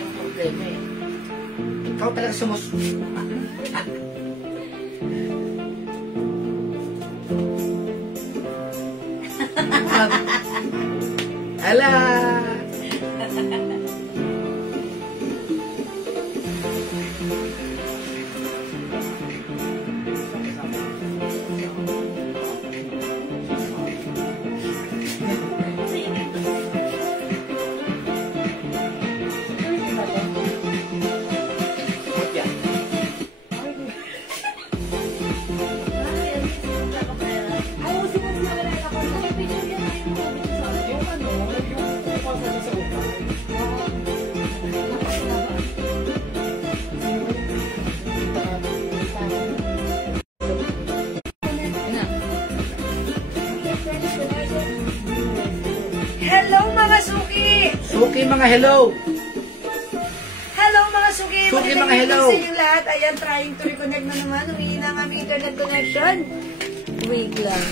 tayong problema eh. Ikaw talaga Ala! Hello mga suki! Suki mga hello! Hello mga suki! Suki mga hello! Sa inyo lahat. Ayan, trying to reconnect na naman. Humihina ang aming internet connection. Wait lang.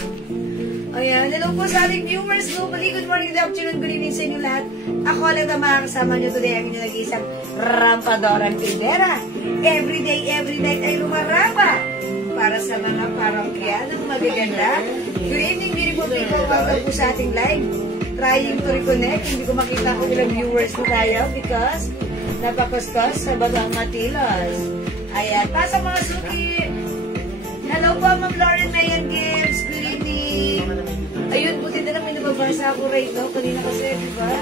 Ayan, hello po sa ating viewers globally. Good morning, good afternoon, good evening sa inyo lahat. Ako lang na makakasama nyo today ang inyong nag-iisang Rampadorang Tindera. Every night ay lumaraba para sa mga parangkyanang magaganda. Good evening, beautiful people. Welcome po sa ating live. Trying to reconnect. Hindi ko makita kung ilang viewers na tayo because napakustos sa Bagang Matilos. Ayan. Pasok mga suki. Hello po, Ma'am Lauren Mayan Gibbs. Good evening. Ayun, buti na lang may nababasa ako right now. Kanina kasi, di ba?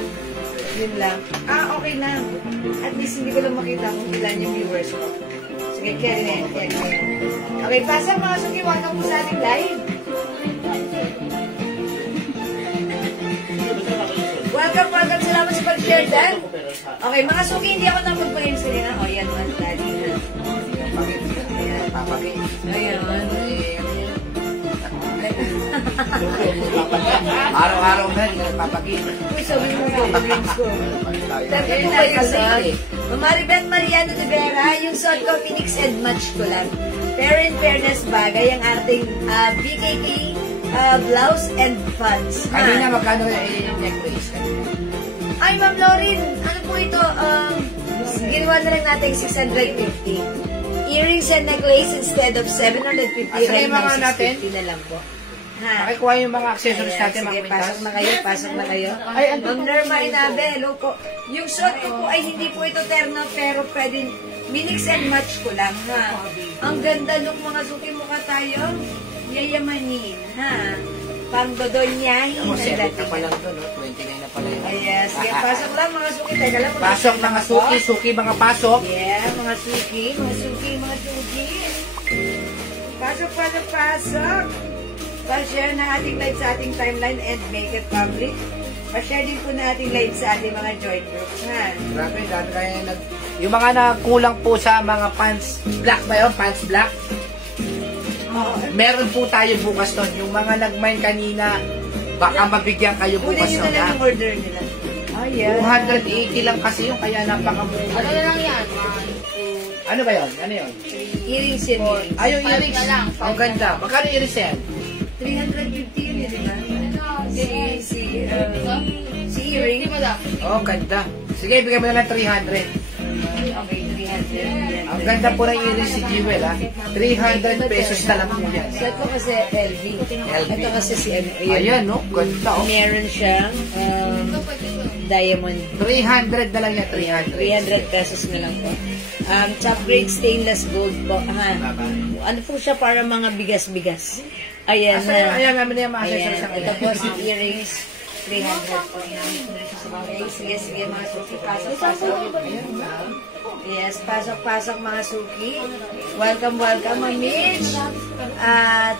Yun lang. Okay lang. At least hindi ko lang makita kung ilan yung viewers ko. Sige, carry na yan. Okay, pasok mga suki. Welcome po sa ating live. Welcome. Salamat sa pag-share dyan. Okay, mga suki, hindi ako na magpag-install na. O, yan, mga daddy na. Ayan. Araw-araw na, hindi na papagin. Uy, sabi mo yung rings ko. Sabi mo ba yung suot? Maribel Mariano de Vera, yung suot ko, Phoenix and match ko lang. Pero in fairness, bagay ang ating BKK blouse and pants. Kanina magkano yung necklace? Ay, Ma'am Lauren, ano po ito? Ginawa na lang natin 650. Earrings and necklace instead of 750. Right now, 650 na lang po. Ha? Pakikuha yung mga accessories natin. Sige, pasok na kayo. Ay, Ma'am Norma Inabe, hello po. Yung suot ko po ay hindi po ito terno, pero pwede minix and match ko lang, ha? Ang ganda nung mga suki mukha tayo. Yayamanin, ha? Pangdodonyahin. Ang 7 na pa lang doon, 29 na pala yun. Yes, sige, pasok lang mga suki. Teka lang. Pasok mga suki, mga pasok. Yeah, mga suki. Pasok. Pa-share na ating live sa ating timeline and make it public. Pa-share din po na ating live sa ating mga joint groups, ha? Grabe, dahil kaya yung mga nagkulang po sa mga pants black ba yun? Pants black? Meron po tayo bukas nun. Yung mga nag-mine kanina, baka mabigyan kayo bukas nun. Kunin nyo na lang ang order nila. Yeah. 280 lang kasi yung kaya napakamura. Ano na lang yan? Ano ba yun? Ano yun? Earrings yun. Ay, yung earrings. Ang ganda. Magkano earrings yan? 350 yun, di ba? Si earring. Oh, ganda. Sige, bigyan mo na lang 300. Okay, 300. Ang ganda po ng earrings si Jewel, ha? 300 pesos na lang po yan. Set ko kasi LV. Ito kasi si Ayan, no? Ganda, oh. Meron siyang diamond. 300 na lang yan, 300. 300 pesos na lang po. Top grade stainless gold po. Ano po siya para mga bigas-bigas. Ayan na. Ayan namin na yung mga accessories sa ito po si earrings. 300 po. Okay, sige mga suki. Pasok. Yes, pasok mga suki. Welcome, Ma'am Mitch.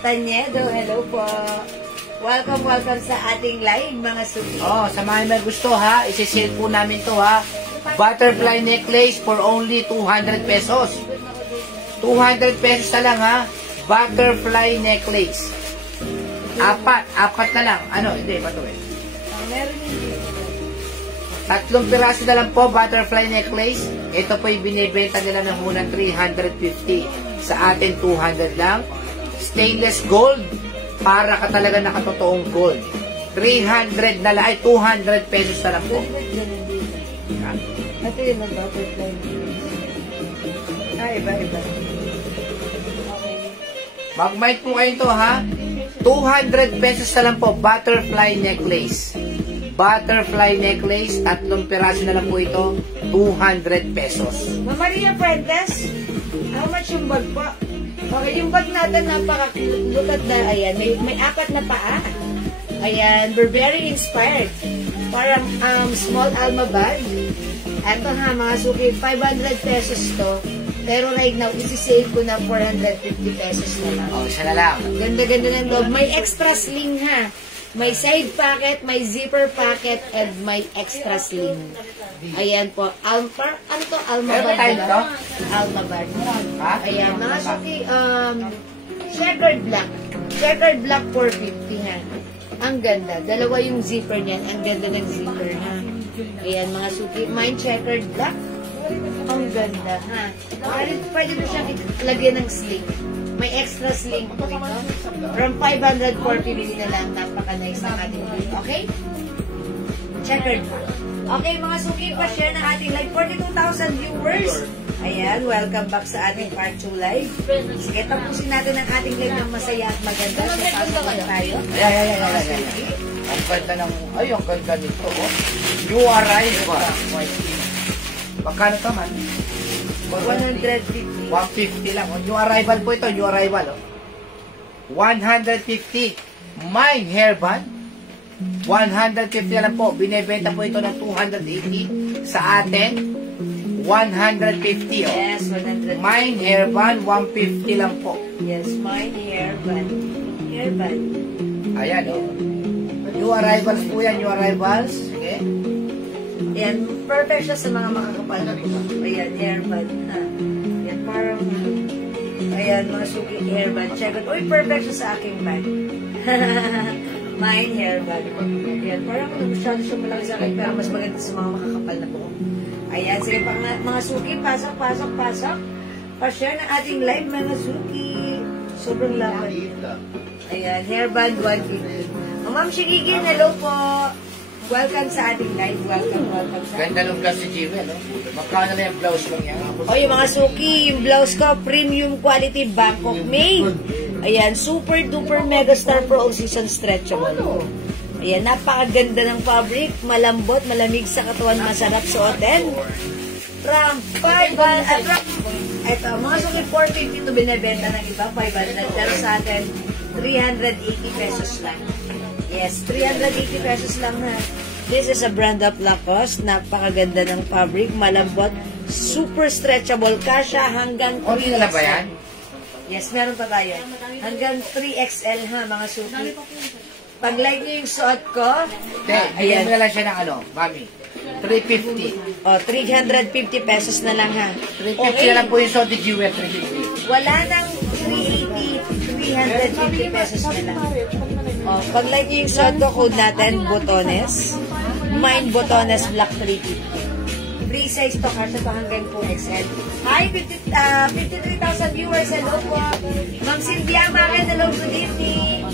Tanyedo, hello po. Welcome sa ating live, mga suki. Oh, sa mga may gusto, ha? Isi-sale po namin to, ha? Butterfly necklace for only 200 pesos. 200 pesos na lang, ha? Butterfly necklace. Apat na lang. Ano? Hindi, pa to eh. Meron yun. 3 piraso na lang po, butterfly necklace. Ito po yung binibenta nila ng unang 350. Sa atin, 200 lang. Stainless gold. Para ka talaga nakatotoong gold. 300 na lang. Ay, 200 pesos na lang po. ha? Ito yun ang butterfly necklace. Iba. Okay. Mag-mind po kayo ito, ha? 200 pesos na lang po, butterfly necklace. Butterfly necklace, 3 piraso na lang po ito, 200 pesos. Ma'am Maria Fuentes, how much yung bag po? Okay, yung bag natin napaka-lukat na, ayan, may 4 na paa. Ayan, we're very inspired. Parang small Alma bag. Eto ha, mga suki, 500 pesos to. Pero right now, isi-save ko na 450 pesos na lang. O, isa na lang. Ganda-ganda ng loob. May extra sling ha. May side pocket, may zipper pocket, and may extra sling. Ayan po. Ano to? Alma Meron bag. tayo to? Alma bag. Ha? Ayan. Mga suki, checkered black. Checkered black 450 ha. Ang ganda. Dalawa yung zipper niyan. Ang ganda ng zipper ha. Ayan mga suki. Mine checkered black. Ang ganda ha. Pwede mo siyang lagyan ng sling. May extra sling po ito. From 500, 450 na lang. Napaka-nice ng ating live. Okay? Checkered black. Okay mga suki, pa-share ng ating live. 42,000 viewers. Ayan, welcome back sa ating Part 2 live. Sige, tapusin natin ang ating live ng masaya at maganda. So, pasok tayo. Ayan. Ang ganda ng, ang ganda nito, oh. New arrival. Magkano ka man? 150. 150 lang. Oh. New arrival po ito, new arrival, oh. 150. Mine hairband. 150 lang po. Binebenta po ito ng 280 sa atin. 150, oh. Yes, 150. Mine hairband, 150 lang po. Yes, mine hairband. Hairband. Ayan, oh. New arrivals po yan, new arrivals. Okay. Ayan, perfect siya sa mga makakapal na po. Ayan, hairband. Ha. Ayan, parang, ayan, mga suki hairband. Check it. Uy, perfect siya sa aking bag. Mine hairband. Ayan, parang masyado siya malaki sa akin, pero mas maganda sa mga makakapal na po. Ayan, sige pa mga suki, pasok. Pa-share ng ating live, mga suki. Sobrang lapad. Ayan, hairband 150. Ma'am Shigigin, hello po. Welcome sa ating live. Welcome sa Ganda ng blouse si Jimmy, no? Magkano na yung blouse lang yan? O, yung mga suki, yung blouse ko, premium quality Bangkok made. Ayan, super duper megastar pro all-season stretchable. Ayan, napakaganda ng fabric, malambot, malamig sa katawan, masarap suotin. From 500, eto, mga suki, 450 ito binibenta ng iba, 500, pero sa atin, 380 pesos lang. Yes, 380 pesos lang ha. This is a brand of Lacoste. Napakaganda ng fabric, malambot, super stretchable, kasha hanggang 3XL. Original na ba yan? Yes, meron pa tayo. Hanggang 3XL ha, mga suki. Pag like nyo yung suot ko, Bigyan mo na lang siya ng ano, mami. 350. O, 350 pesos na lang ha. 350 na lang po yung suot ni Jewel, 350. Wala nang 380, 350 pesos na lang. O, pag like nyo yung suot ko, code natin, Botones. Mine Botones Black 350. Free size to, kasha to hanggang 2XL. Hi, 53,000 viewers. Hello po. Ma'am Cynthia Maren, hello, good evening.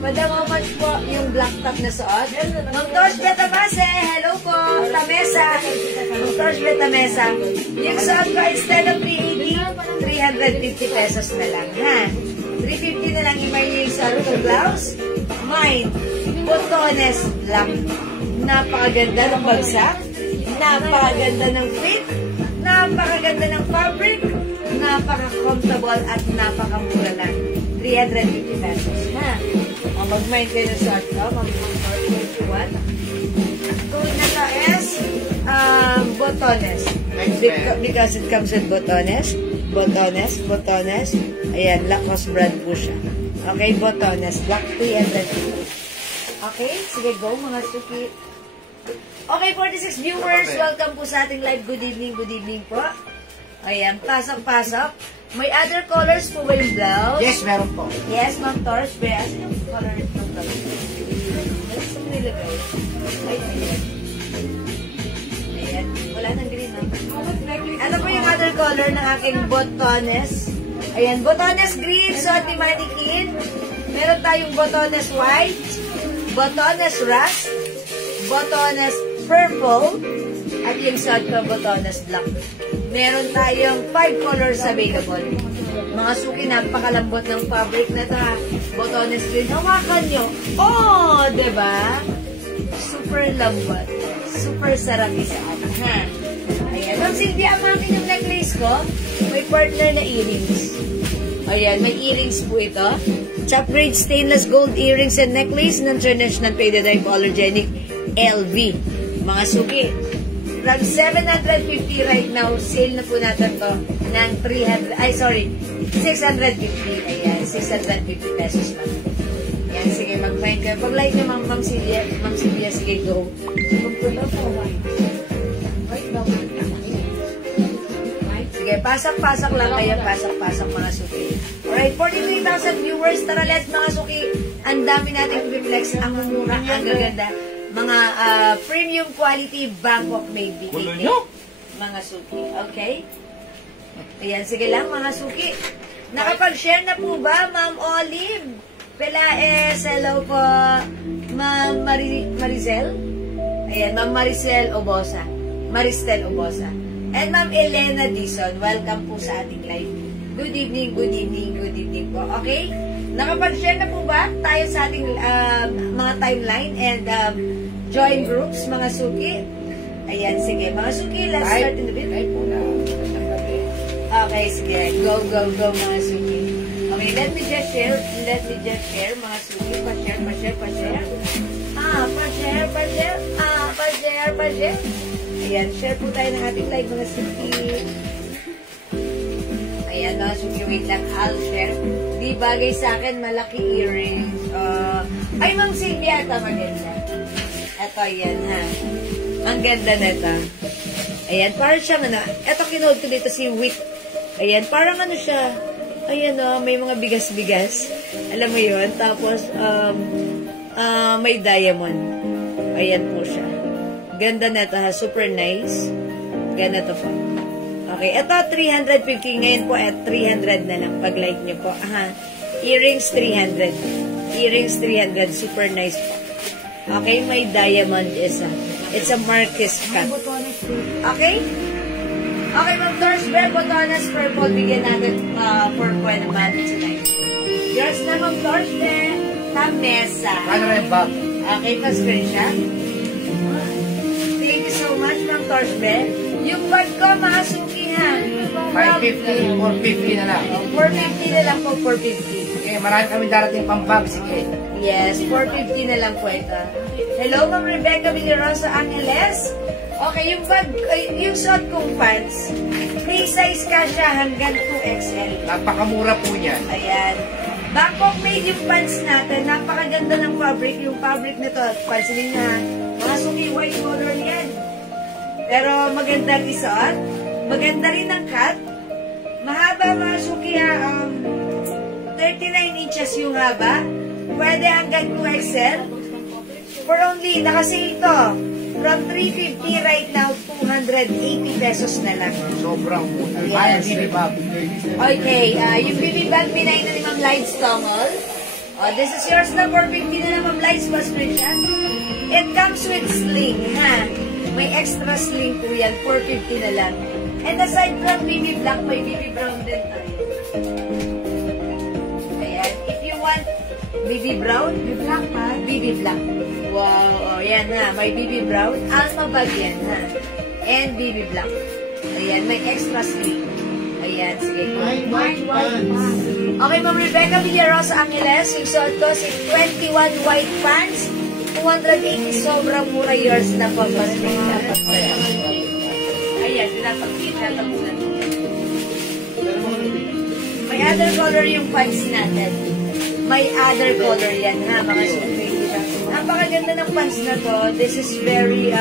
Madam, how much po yung black top na suot? Ma'am Tosh Betamase, hello po. Tamesa. Ma'am Tosh Betamesa. Yung suot ko, instead of 380, 350 pesos na lang, ha? 350 na lang imay niyo yung suot ko blouse. Mine, Botones Black. Napakaganda ng bagsak. Napakaganda ng fit, napakaganda ng fabric, napaka-comfortable at napakamura lang. 350 pesos na. O, mag-mind kayo sa ito, mag-21. Going na to is Botones. Because it comes with Botones. Botones. Ayan, Lacoste brand po siya. Okay, Botones. Black 350. Okay, sige go mga suki. Okay, 46 viewers, welcome po sa ating live. Good evening po. Ayan, pasok. May other colors po ba yung blouse? Yes, meron po. Yes, Ma'am Torch. Asan yung color ito? Saan mo nilagay? Ayan, wala nang green, ha? Ano po yung other color ng aking Botones? Ayan, Botones green, so at ni Mannequin. Meron tayong Botones white, Botones rust, Botones purple, at yung suot ko botones black. Meron tayong 5 colors available. Mga suki, napakalambot ng fabric na ito ha. Botones din. Hawakan nyo. Oh, diba? Super lambot. Super sarap isaan. Ha? Ayan. Ma'am Sylvia, ang akin yung necklace ko, may partner na earrings. Ayan, may earrings po ito. Chop grade stainless gold earrings and necklace ng International Faded Hypoallergenic LV. Mga suki, from 750 right now, sale na po natin to ng 650. Ayan, 650 pesos pa. Ayan, sige, mag-find ka. Pag-like nyo, Ma'am Sylvia. Ma'am Sylvia, sige, go. Sige, pasak-pasak lang kayo. Pasak-pasak, mga suki. Alright, 43,000 viewers. Tara, let's, mga suki. Ang dami natin i-flex. Ang mumura, ang gaganda. Mga premium quality Bangkok made BKK. Mga suki. Okay? Ayan, sige lang, mga suki. Nakapag-share na po ba, Ma'am Olive? Pelaes, hello po. Ma'am Maricel? Ayan, Ma'am Maricel Obosa. Maristel Obosa. And Ma'am Elena Dizon, welcome po sa ating live. Good evening, good evening, good evening po. Okay? Nakapag-share na po ba tayo sa ating mga timeline and join groups, mga suki? Ayan, sige. Mga suki, let's start in the video. Okay, sige. Go, go, go, mga suki. Okay, let me just share, mga suki. Pa-share. Pa-share. Ayan, share po tayo ng ating live, mga suki. Ayan, mga suki, wait lang, I'll share. Di bagay sa akin, malaki earrings. Ay, Ma'am Sylvia, ito maganda. Ito, yan, ha. Ang ganda na ito. Ayan, parang siyang, ito kinood ko dito si Wit. Ayan, parang ano siya. Ayan, may mga bigas-bigas. Alam mo yun? Tapos, may diamond. Ayan po siya. Ganda na ito, ha. Super nice. Ganda to po. Okay, ito 350 ngayon po at 300 na lang pag-like niyo po. Aha. Earrings 300. Earrings 300. Super nice po. Okay, may diamond isa. It's a Marquis cut. Okay? Okay, Ma'am Torsberg, botones purple. Bigyan natin for Buena Mano tonight. Yours na, Ma'am Torsberg. Tamesa. Ano rin, Bob? Okay, pa-screenshot. Thank you so much, Ma'am Torsberg. Yung bag ko, mga suki ha. 550, 450 na lang. 450 na lang po, 450. Okay, marami kami darating pang bag. Sige. Yes, 450 na lang po ito. Hello, Ma'am Rebecca Villarosa Angeles. Okay, yung bag, yung suot kong pants, free size ka siya hanggang 2XL. Napakamura po niyan. Ayan. Bangkok made yung pants natin. Napakaganda ng fabric. Yung fabric nito, pansinin na, mga suki, white color yan. Pero maganda isuot. Maganda rin ang cut. Mahaba, mga suki, 39 inches yung haba. Pwede hanggang 2XL. For only, nakasale ito. From 350 right now, 280 pesos na lang. Sobrang muna. Yes. Bibi Bob. Okay, yung BB bag, pinay na ni Ma'am Lights Tongol. This is yours na, 450 na lang, Ma'am Lights, pa-screenshot. It comes with sling, ha? May extra sling po yan, 450 na lang. And aside from BB black, may BB brown din tayo. Ayan, if you want BB brown, BB black ha? BB black. Wow, yan ha, may BB brown. Alma bag yan ha. And BB black. Ayan, may extra sling. Ayan, sige. Okay, Ma'am Rebecca Villarosa Angeles, yung suot ko, 21 white pants, 280, sobrang mura, yours na po. Ayan, pinapakita na po natin. May other color yung pants natin. May other color yan, ha, mga suki. Napakaganda ng pants na to. This is very,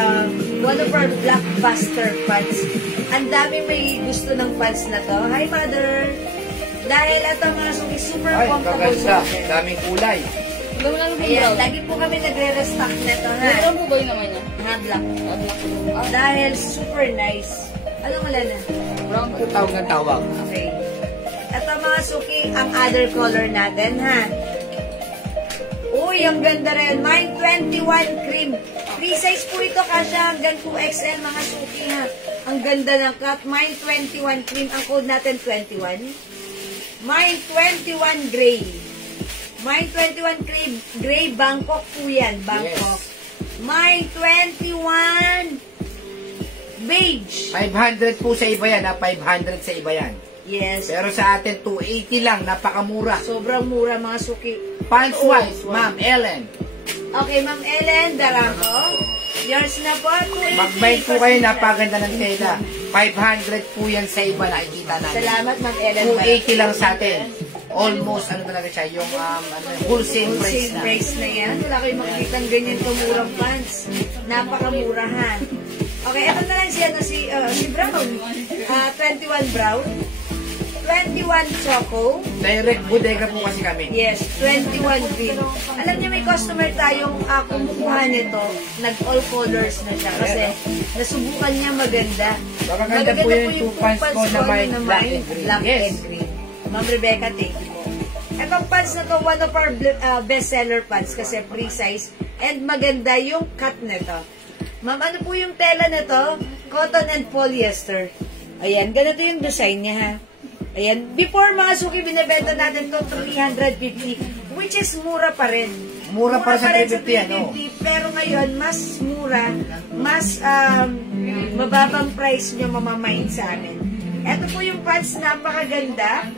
one of our blockbuster pants. Ang dami may gusto ng pants na to. Hi, Mother! Dahil ito mga suki, super comfortable sa akin. Daming kulay. Ayan, lagi po kami nagre-restock na to, ha? Ano po ba yun naman niya? Ha, black. Dahil super nice. Anong wala na? Brown po tawag ng tawag. Okay. Ito mga suki, ang other color natin, ha? Uy, ang ganda rin. Mine 21 cream. Free size po ito, kasya hanggang 2XL mga suki ha. Ang ganda ng cut. Mine 21 cream. Ang code natin 21. Mine 21 gray. Mine 21 gray. Bangkok po yan. Bangkok. Yes. Mine 21 beige. 500 po sa iba yan, ha? 500 sa iba yan. Yes. Pero sa atin, 280 lang. Napakamura. Sobrang mura mga suki. Pants wise, Ma'am Ellen. Okay, Ma'am Ellen Darango. Yours na po. Mag-buy po kayo, napaganda ng tela. 500 po yan sa iba, nakikita namin. Salamat, Ma'am Ellen. 280 lang sa atin. Almost, ano talaga siya, yung wholesale price na. Price na yan. Wala kayong makikita ng ganyan kamurang pants. Napakamurahan. Okay, ito na lang si Brown. 21 Brown. 21 Choco. Direct bodega po kasi kami. Yes, 21 green. Alam niyo, may customer tayong kumukuha nito. Nag-all colors na siya kasi nasubukan niya maganda. Maganda po yung 2 pants ko na may black and green. Black and green. Ma'am Rebecca, thank you po. Itong pants na to, one of our best-seller pants kasi free size and maganda yung cut nito. Ma'am, ano po yung tela nito? Cotton and polyester. Ayan, ganito yung design niya ha. Ayan, before mga suki, binibenta natin to 350, which is mura pa rin. Mura pa sa 350, ano? Pero ngayon, mas mura, mas mababang price nyo mamamain sa amin. Ito po yung pants, napakaganda.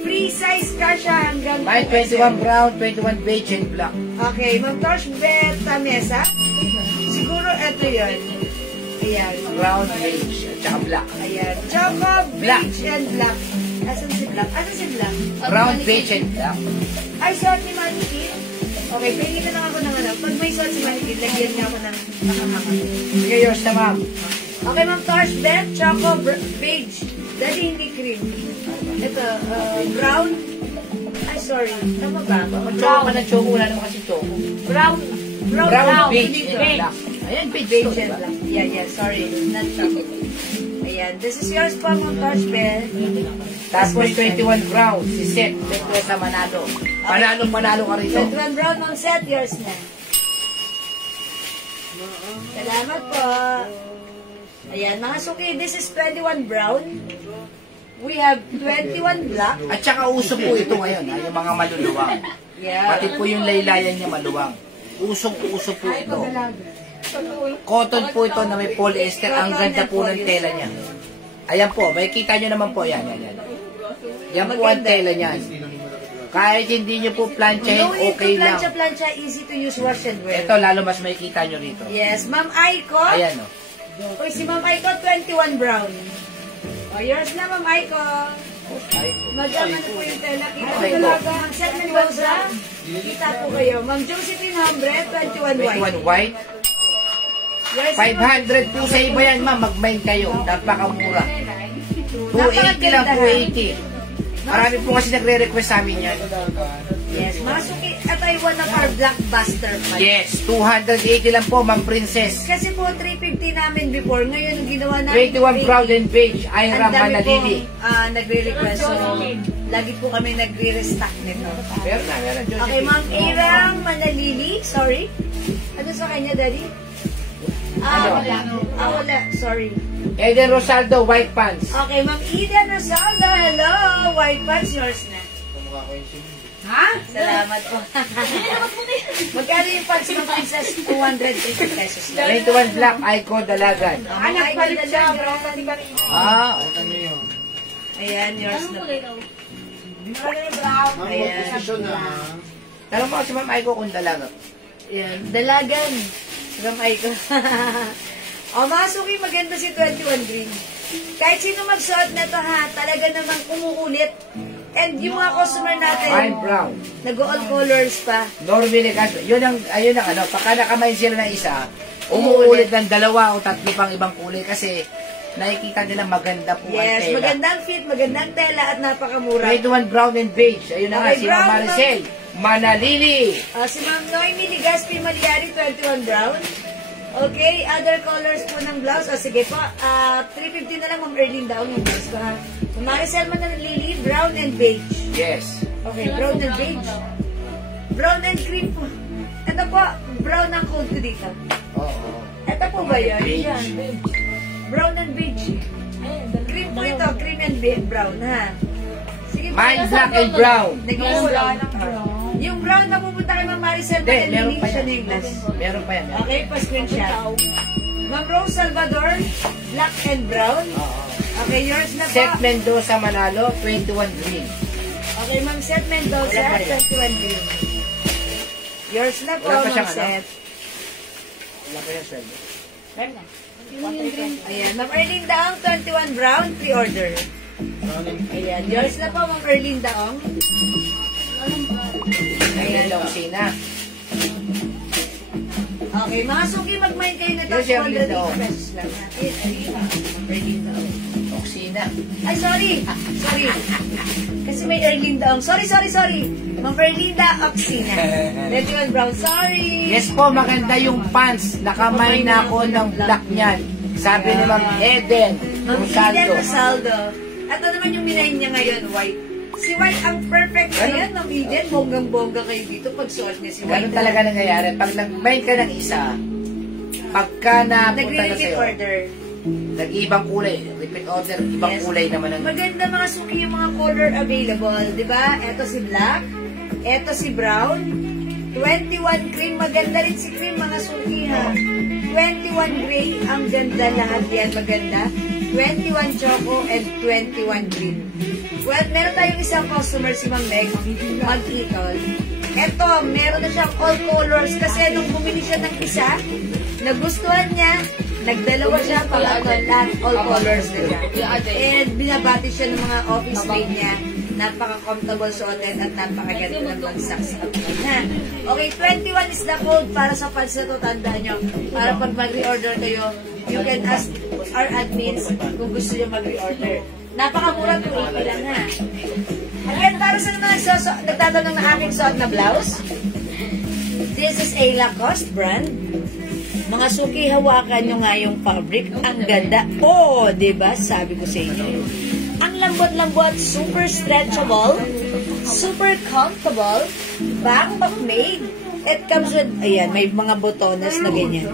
Free size kasha hanggang... May 21 brown, 21 beige and black. Okay, Ma'am Tosh Beta Mesa. Siguro ito yun. Ayan. Brown, beige, at saka black. Ayan. Choco, Black. beige, and black. Asan si black? Asan si black? Brown, beige and black. Ay, suot si Mannequin. Okay, pwede na lang ako ng ano. Pag may suot si Mannequin, lagyan niya ako ng nakakama. Sige, yours na, ma'am. Okay, Ma'am Tosh Bet, Choco, beige. Dali, hindi cream. Ito, brown. Ay, sorry. Tama ba? Choco ka na choco, wala naman kasi choco. Brown. Brown, beige and black. Ayan, beige Beige to, and diba? black. Yeah, sorry. Not choco. Ayan. This is yours po, Ma'am Tosh Bet. Tapos 21 brown, si Seth, sa Manalo. Panalo ka rito. 21 brown, Ma'am Seth, yours na. Salamat po. Ayan, mga suki, this is 21 brown. We have 21 black. At saka uso po ito ngayon, ha, yung mga maluluwang. Yeah. Pati po yung laylayan niya maluwang. Usong-uso po ito. Cotton po ito na may polyester. Ang ganda po ng tela niya. Ayan po, may kita nyo naman po. Yan. Yan po ang tela niya. Kahit hindi nyo po planchahin, okay lang. Plancha, easy to use, wash and wear. Ito, lalo mas may kita nyo rito. Yes, Ma'am Aiko. Ayan, o. Uy, si Ma'am Aiko, 21 brown. O, yours na, Ma'am Aiko. Magama na po yung tela. Kita po talaga. Ang set Mendoza, kita po kayo. Ma'am Josephine Hambre, 21 white. 21 white. Yes, 500 po sa iba yan, ma'am. Mag-mine kayo. Napakamura. 280 lang, 280. Marami po kasi nagre-request sa amin yan. Yes, Masuki, at ay one of our blockbuster fight. Yes, 280 lang po, Ma'am Princess. Kasi po, 350 namin before. Ngayon, ginawa namin 21 proud and beige, Ira Manalili. Nagre-request. So, lagi po kami nagre-restock nito. Meron na, Josephine. Okay, Ma'am Ira Manalili. Sorry. Ano sa kanya, Daddy? Wala. Sorry. Eden Rosaldo, white pants. Okay, Ma'am Eden Rosaldo. Hello. White pants, yours na. Ha? Salamat po. Magkano yung pants ng princess? 250 pesos lang. 21 black, Aiko Dalagan. Anak, palit siya. Ano yun? Ayan, yours na. Ayan. Tanong mo si Ma'am Aiko kung dalaga. Ayan, dalagan. Ma'am Aiko. O, Masuki, maganda si 21 green. Kahit sino magsuot na to ha, talaga namang umuulit. And yung mga customer natin, Wine brown. nag-all colors pa. Normally, yun ang ano, pagka nakamay sila ng isa, umuulit ng 2 o 3 pang ibang kulay kasi nakikita nila maganda po ang Yes, tela. magandang fit, magandang tela at napakamura. 21 brown and beige. Ayun na nga, Okay, si Ma'am brown, Maricel Manalili. Si Ma'am Noemi Ligaspi Maliari, 21 brown. Okay, other colors po ng blouse. Sige po, 350 na lang, Ma'am Erling daw yung blouse ko ha. Maricel Manalili, brown and beige. Yes. Okay, brown and beige. Brown and cream po. Ito po, brown ang code ko dito. Oo. Ito po ba yun? Beige. Yan. Brown and beige. Cream po ito. Cream and brown, ha? Sige po. Mild black and brown. Nag-iwala ng brown. Yung brown na pupunta kay Ma'am Maricel, Hindi, meron pa siya yan. English. Meron pa yan. Okay, pa-screenshot. Ma'am Rose Salvador, black and brown. Oo. Okay, yours na po. Seth Mendoza Manalo, 21 green. Okay, Ma'am Seth Mendoza, Wala pa rin. 21 green. Yours na po, Wala pa Ma'am siyang ano? Seth. Wala pa yung sweldo. Ayan, Ma'am Erlene Daong, 21 brown, pre-order. Ayan, yours na po, Ma'am Erlene Daong. Ayan lang sina. Okay, mga suki, mag-mind kayo nito, Yours yung 200 Erlene Daong. pesos lang. Ayun, Ma'am Erlene Daong. Oksina. Ay, sorry. Sorry. Kasi may Erlinda ang... Sorry. Ma'am Erlinda Oxina. 21 brown. Sorry. Yes po, maganda yung pants. Nakamay na ako ng black niyan. Sabi ni Ma'am Eden Ma'am Eden Rosaldo. Rosaldo. Ito naman yung minayin niya ngayon, white. Si White ang perfect na yan, Ma'am Eden. Bonggang-bongga kayo dito pag suot niya si White. Ganun talaga nangyayari. Pag nag-buy ka ng isa, pagka napunta na Nagre-repeat sa'yo, order. nag-ibang kulay. Repeat order, ibang Yes. kulay naman ang... Maganda mga suki yung mga color available. Di ba? Ito si black. Ito si brown. 21 cream. Maganda rin si cream mga suki ha. 21 gray. Ang ganda lahat yan. Maganda. 21 choco and 21 green. Well, meron tayong isang customer si Ma'am Meg. Mag-itol. Ito, meron na siyang all colors kasi nung bumili siya ng isa, nagustuhan niya, nagdalawa siya para lahat all colors na siya. And binabati siya ng mga office mate niya. Napaka-comfortable suotin at napakaganda ng bagsak sa kapatid. Okay, 21 is the code para sa fans na to. Tandaan nyo. Para pag mag-reorder kayo, you can ask our admins kung gusto nyo mag-reorder. Napakamura, 280 lang ha. Again, para sa mga nagtatanong na aking suot na blouse, this is a Lacoste brand. Mga suki, hawakan nyo nga yung fabric. Ang ganda. Oh, diba? Sabi ko sa inyo. Ang lambot-lambot, super stretchable, super comfortable, backpack made. It comes with, ayan, may mga botones na ganyan.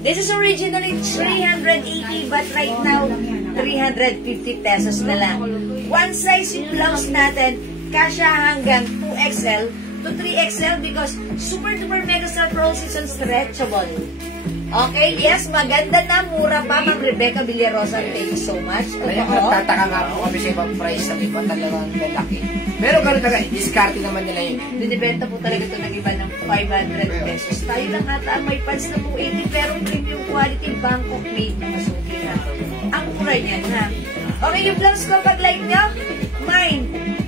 This is originally 380, but right now, 350 pesos na lang. One size yung blouse natin, kasya hanggang 2XL to 3XL because super duper mega star pro season stretchable. Okay, yes, maganda na, mura pa, Ma'am Rebecca Villarosa, thank you so much. Kaya nagtataka nga po kami sa ibang price ng iba talagang lalaki. Pero gano'n talaga, discarte naman nila yun. Dinibenta po talaga ito ng iba ng 500 pesos. Tayo lang ata ang may pants na 280 pero premium quality Bangkok made na masuki na. Ang mura niyan ha. Okay, yung blouse ko pag like nyo, mine.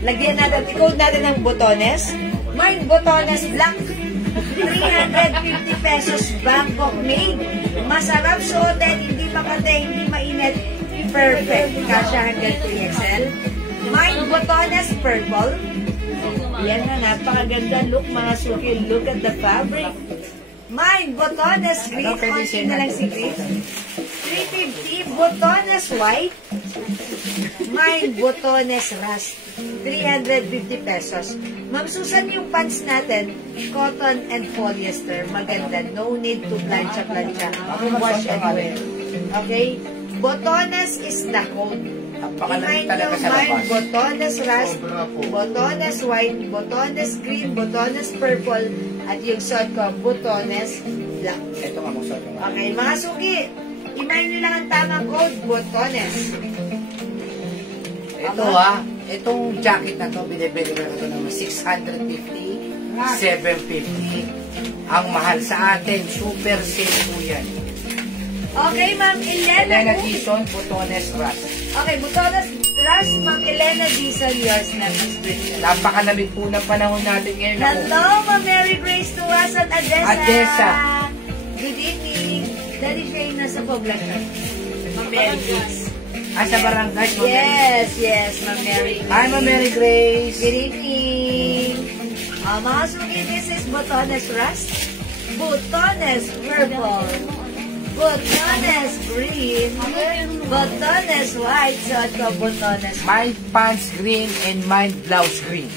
Lagyan natin, i-code natin ng botones. Mine, botones black. 350 pesos Bangkok made. Masarap suotin, hindi makate, hindi mainit. Perfect. Kasya hanggang 3XL. Mine, botones purple. Yan na, napakaganda look mga suki. Look at the fabric. Mine, botones green. Konti na lang si green. 350, botones white. Mine, botones rust. 350 pesos. Ma'am Susan, yung pants natin, cotton and polyester. Maganda. No need to plancha-plancha. Wash and wear. Okay? Botones is the code. Napakalamig talaga sa Mine, labas. botones rust, botones white, botones green, botones purple, at yung suot ko, botones black. Ito nga mong suot. Okay, mga suki, imayin nyo lang ang tamang code, botones. Ito itong jacket na to, binibili ko ito naman 650, 750. Ang mahal sa atin, super sale po yan. Okay, Ma'am Elena Elena. Dizon, Botones Rust. Okay, botones rust, Ma'am Elena Diesel, yours na. Napakalamig po ng panahon natin ngayon. Hello, Ma'am Mary Grace Tuwas at Adesa. Adesa. Good evening. Daddy Shane nasa Poblacion. Ma'am Mary Grace. Sa barangay. Yes, Ma'am Mary. Hi, Ma'am Mary Grace. Good evening. Mga suki, this is Botones Rust, Botones Purple, Botones Green, Botones White, so ito Botones. Mine pants green and mine blouse green.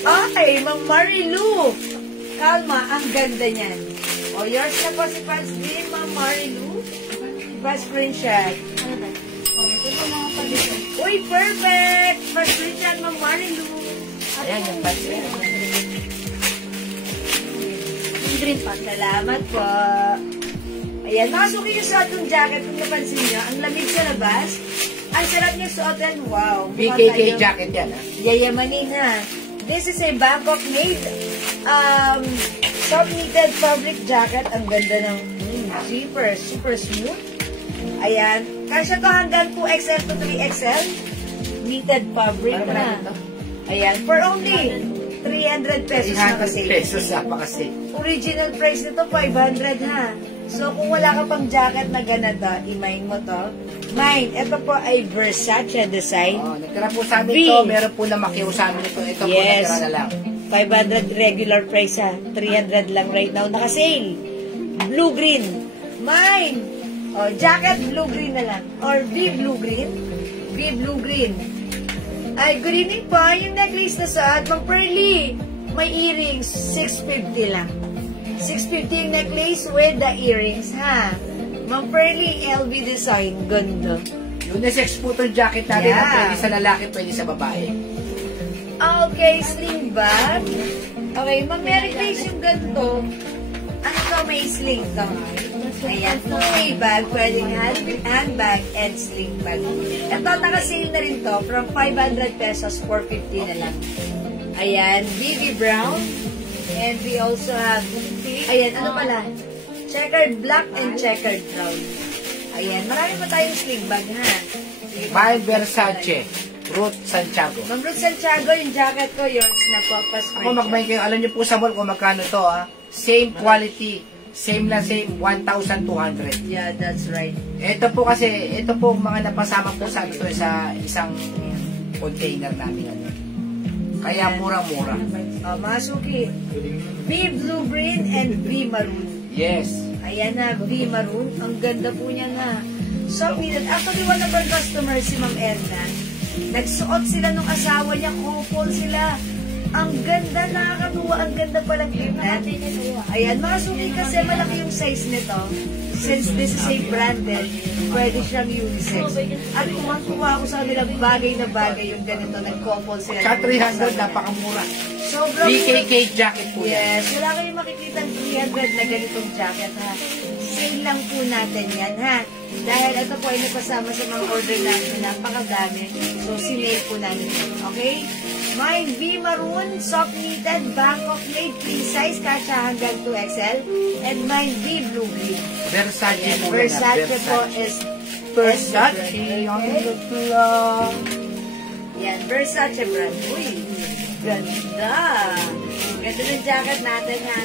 Okay, Ma'am Marilu. Kalma, ang ganda niyan. O, yours na po si Paz Green, Ma'am Marilu. Pa-screenshot. Ito po mga pabito. Uy, perfect! Pa-screenshot, Ma'am Marilu. Ayan, yung pants. Yung green pa. Salamat po. Ayan, makasuki yung suot ng jacket kung napansin nyo. Ang lamig sa labas. Ang sarap niya suotin. Wow. BKK jacket yan, ha? Yayamanin, ha? This is a Bangkok made soft knitted fabric jacket. Ang ganda ng zipper. Super smooth. Ayan. Kasya to hanggang 2XL to 3XL. Knitted fabric na. Ayan. For only 300 pesos na 300 kasi. pesos, napakasave. Original price nito, 500 ha. So, kung wala ka pang jacket na ganito, i-mine mo to. Mine, ito po ay Versace design. Oh, nagtira po sa amin V. ito. Meron po na makiw sa amin ito. Ito po Yes. natira na lang. 500 regular price ha. 300 lang right now. Naka-sale. Blue-green. Mine. O, jacket blue-green na lang. Or V-blue-green. V-blue-green. Ay, good evening po. Yung necklace na suot, Ma'am Pearly. May earrings, 650 lang. 650 yung necklace with the earrings, ha? Ma'am Pearly, LV design. Ganda. Unisex po itong jacket natin. Yeah. Pwede sa lalaki, pwede sa babae. Okay, sling bag. Okay, Ma'am Mary Grace, yung ganito. Ano to, may sling to. Ayan, two-way bag, pwedeng handbag and sling bag. Ito, naka-sale na rin to from 500 pesos, 450 na lang. Ayan, BB Brown. And we also have, ayan, ano pala? Checkered black and checkered brown. Ayan, marami pa tayong sling bag, ha? Sige, Mine Versace. Ruth Santiago. Ma'am Ruth Santiago, yung jacket ko, yours na po. Ako magmay kayo. Alam niyo po sa mall kung magkano to, ha? Same quality. Same na same. 1,200. Yeah, that's right. Ito po kasi, ito po mga napasama po sa ito sa isang container namin. Ano. Kaya mura-mura. Mga suki. V blue green and V maroon. Yes. Ayan na, V maroon. Ang ganda po niya na. So, actually, one of our customers, si Ma'am Edna, nagsuot sila nung asawa niya, couple sila. Ang ganda, nakakatuwa. Ang ganda palang tingnan. Ayan, mga suki kasi malaki yung size nito. Since this is a branded, pwede siyang unisex. At kumang-kuha ako sa kanila, bagay na bagay yung ganito, nag-couple sila. Sa 300, napakamura. Sobrang BKK jacket po yan. Yes, wala kayong makikita ng 300 na ganitong jacket, ha. Sale lang po natin yan, ha. Dahil ito po ay napasama sa mga order natin, napakadami. So, sinale po namin. Okay? Mine V Maroon, soft knitted, Bangkok made, free size, kasha hanggang 2XL. And mine V Blue Green. Versace po yan. Versace po is Versace. Ang ganda. yan, Versace brand. Uy, ganda. Ganda ng jacket natin, ha.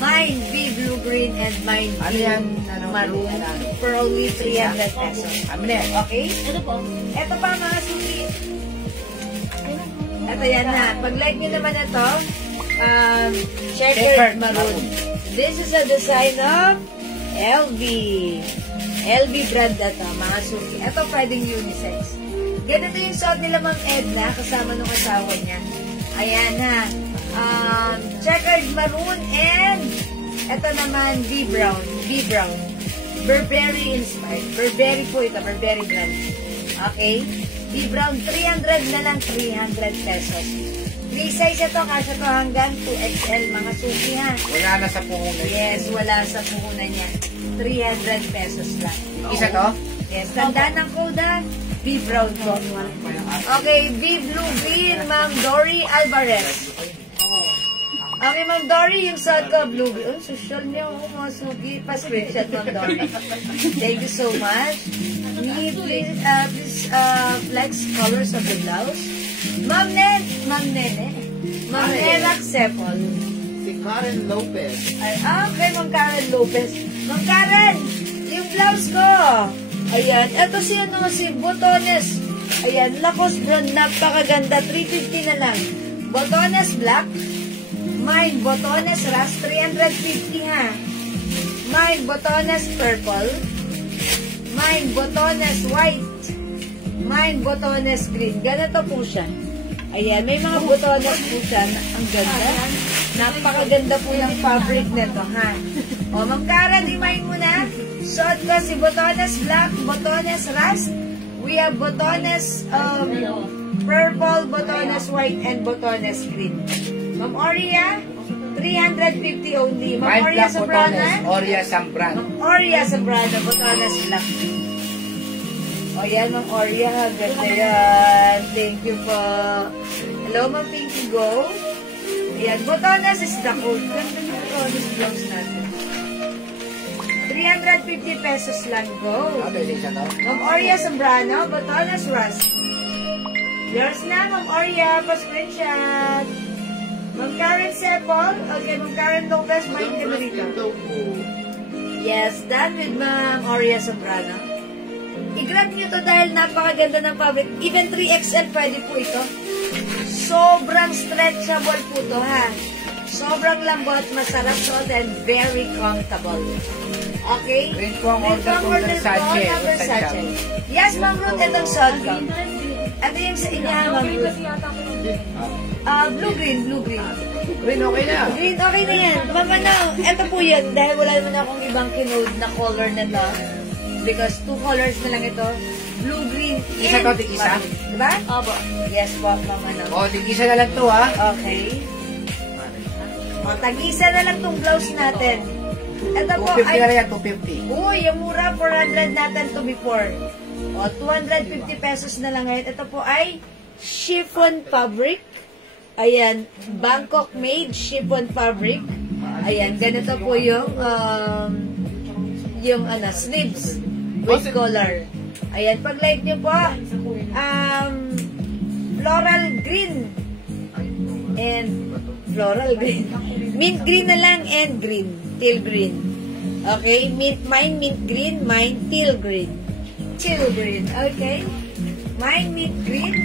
Mine V Blue Green and mine Ano V yan? Ano? Maroon for only 300 pesos. Amin eh. Okay? Ito po. Ito pa mga suki. Ito yan na. Pag-like nyo naman ito, checkered maroon. This is a design of LV. LV brand na ito, mga suki. Ito pwedeng unisex. Ganito yung suot nila Ma'am Edna, kasama nung asawa niya. Ayan ha. Checkered maroon and ito naman V-brown. V-brown. Burberry inspired. Burberry po ito. Burberry brand. Okay? V-brown, 300 na lang, 300 pesos. Free size ito, kasya to hanggang 2XL, mga suki ha. Wala na sa puhunan. Yes, wala sa puhunan niya. 300 pesos lang. Isa to? Yes, tandaan ng code ha. V-brown po. Okay, V-blue green, Ma'am Dory Alvarez. Okay, Ma'am Dory, yung suot ko, blue green. Oh, social niya ako, mga suki. Pa-screenshot, Ma'am Dory. Thank you so much. Please flex colors of the blouse. Ma'am Nenak Sepol. Si Karen Lopez. Okay, Ma'am Karen Lopez. Ma'am Karen, yung blouse ko. Ayan, eto si Botones. Ayan, Lacoste brand, napakaganda. 350 na lang. Botones black. Mine, Botones rust, 350 ha. Mine, Botones purple. Mine, Botones white. Mine, Botones green. Ganito po siya. Ayan, may mga botones po siya. Ang ganda. Napakaganda po ng fabric nito, ha. O, Ma'am Karen, remind mo na. Suot ko si Botones Black, Botones Rust. We have Botones Purple, Botones White, and Botones Green. Ma'am Oria, 350 only. Ma'am My Oria Black Sobrana. Botones, Oria Sambran. Ma'am Oria Sobrana, Botones Black. O yan, Ma'am Oria. Ganda yan. Thank you po. Hello, Ma'am Pinky Go. Ayan, Botones is the code. Ganda yung Botones blouse natin. 350 pesos lang, go. Okay, isa to. Ma'am Oria Zambrano, Botones Rust. Yours na, Ma'am Oria, pa-screenshot. Ma'am Karen Sepol, okay, Ma'am Karen Lopez, may dito. Yes, done with Ma'am Oria Zambrano. I-grab nyo to dahil napakaganda ng fabric. Even 3XL pwede po ito. Sobrang stretchable po to, ha. Sobrang lambot, masarap suot, and very comfortable. Okay? Green po ang order kong Versace. Yes, Ma'am Ruth, itong suot ko. Ano yung sa inyo, Ma'am Ruth? Blue-green, blue-green. Green, okay na. Green, okay na yan. Mama na, ito po yan. Dahil wala naman akong ibang kinode na color na to. Because 2 colors na lang ito. Blue-green. Isa to, tig-isa? Diba? Opo. Yes po, Mama na. O, tig-isa na lang to, ha? Okay. O, tag-isa na lang tong blouse natin. Ito po 250 ay... na yan, 250. Uy, yung mura, 400 natin to before. O, 250 pesos na lang ngayon. Ito po ay chiffon fabric. Ayan, Bangkok made chiffon fabric. Ayan, ganito po yung sleeves with collar. Ayan, pag like nyo po, floral green and floral green. Mint green na lang and green. Teal green. Okay? Mine mint green, mine teal green. Teal green. Okay? Mine mint green,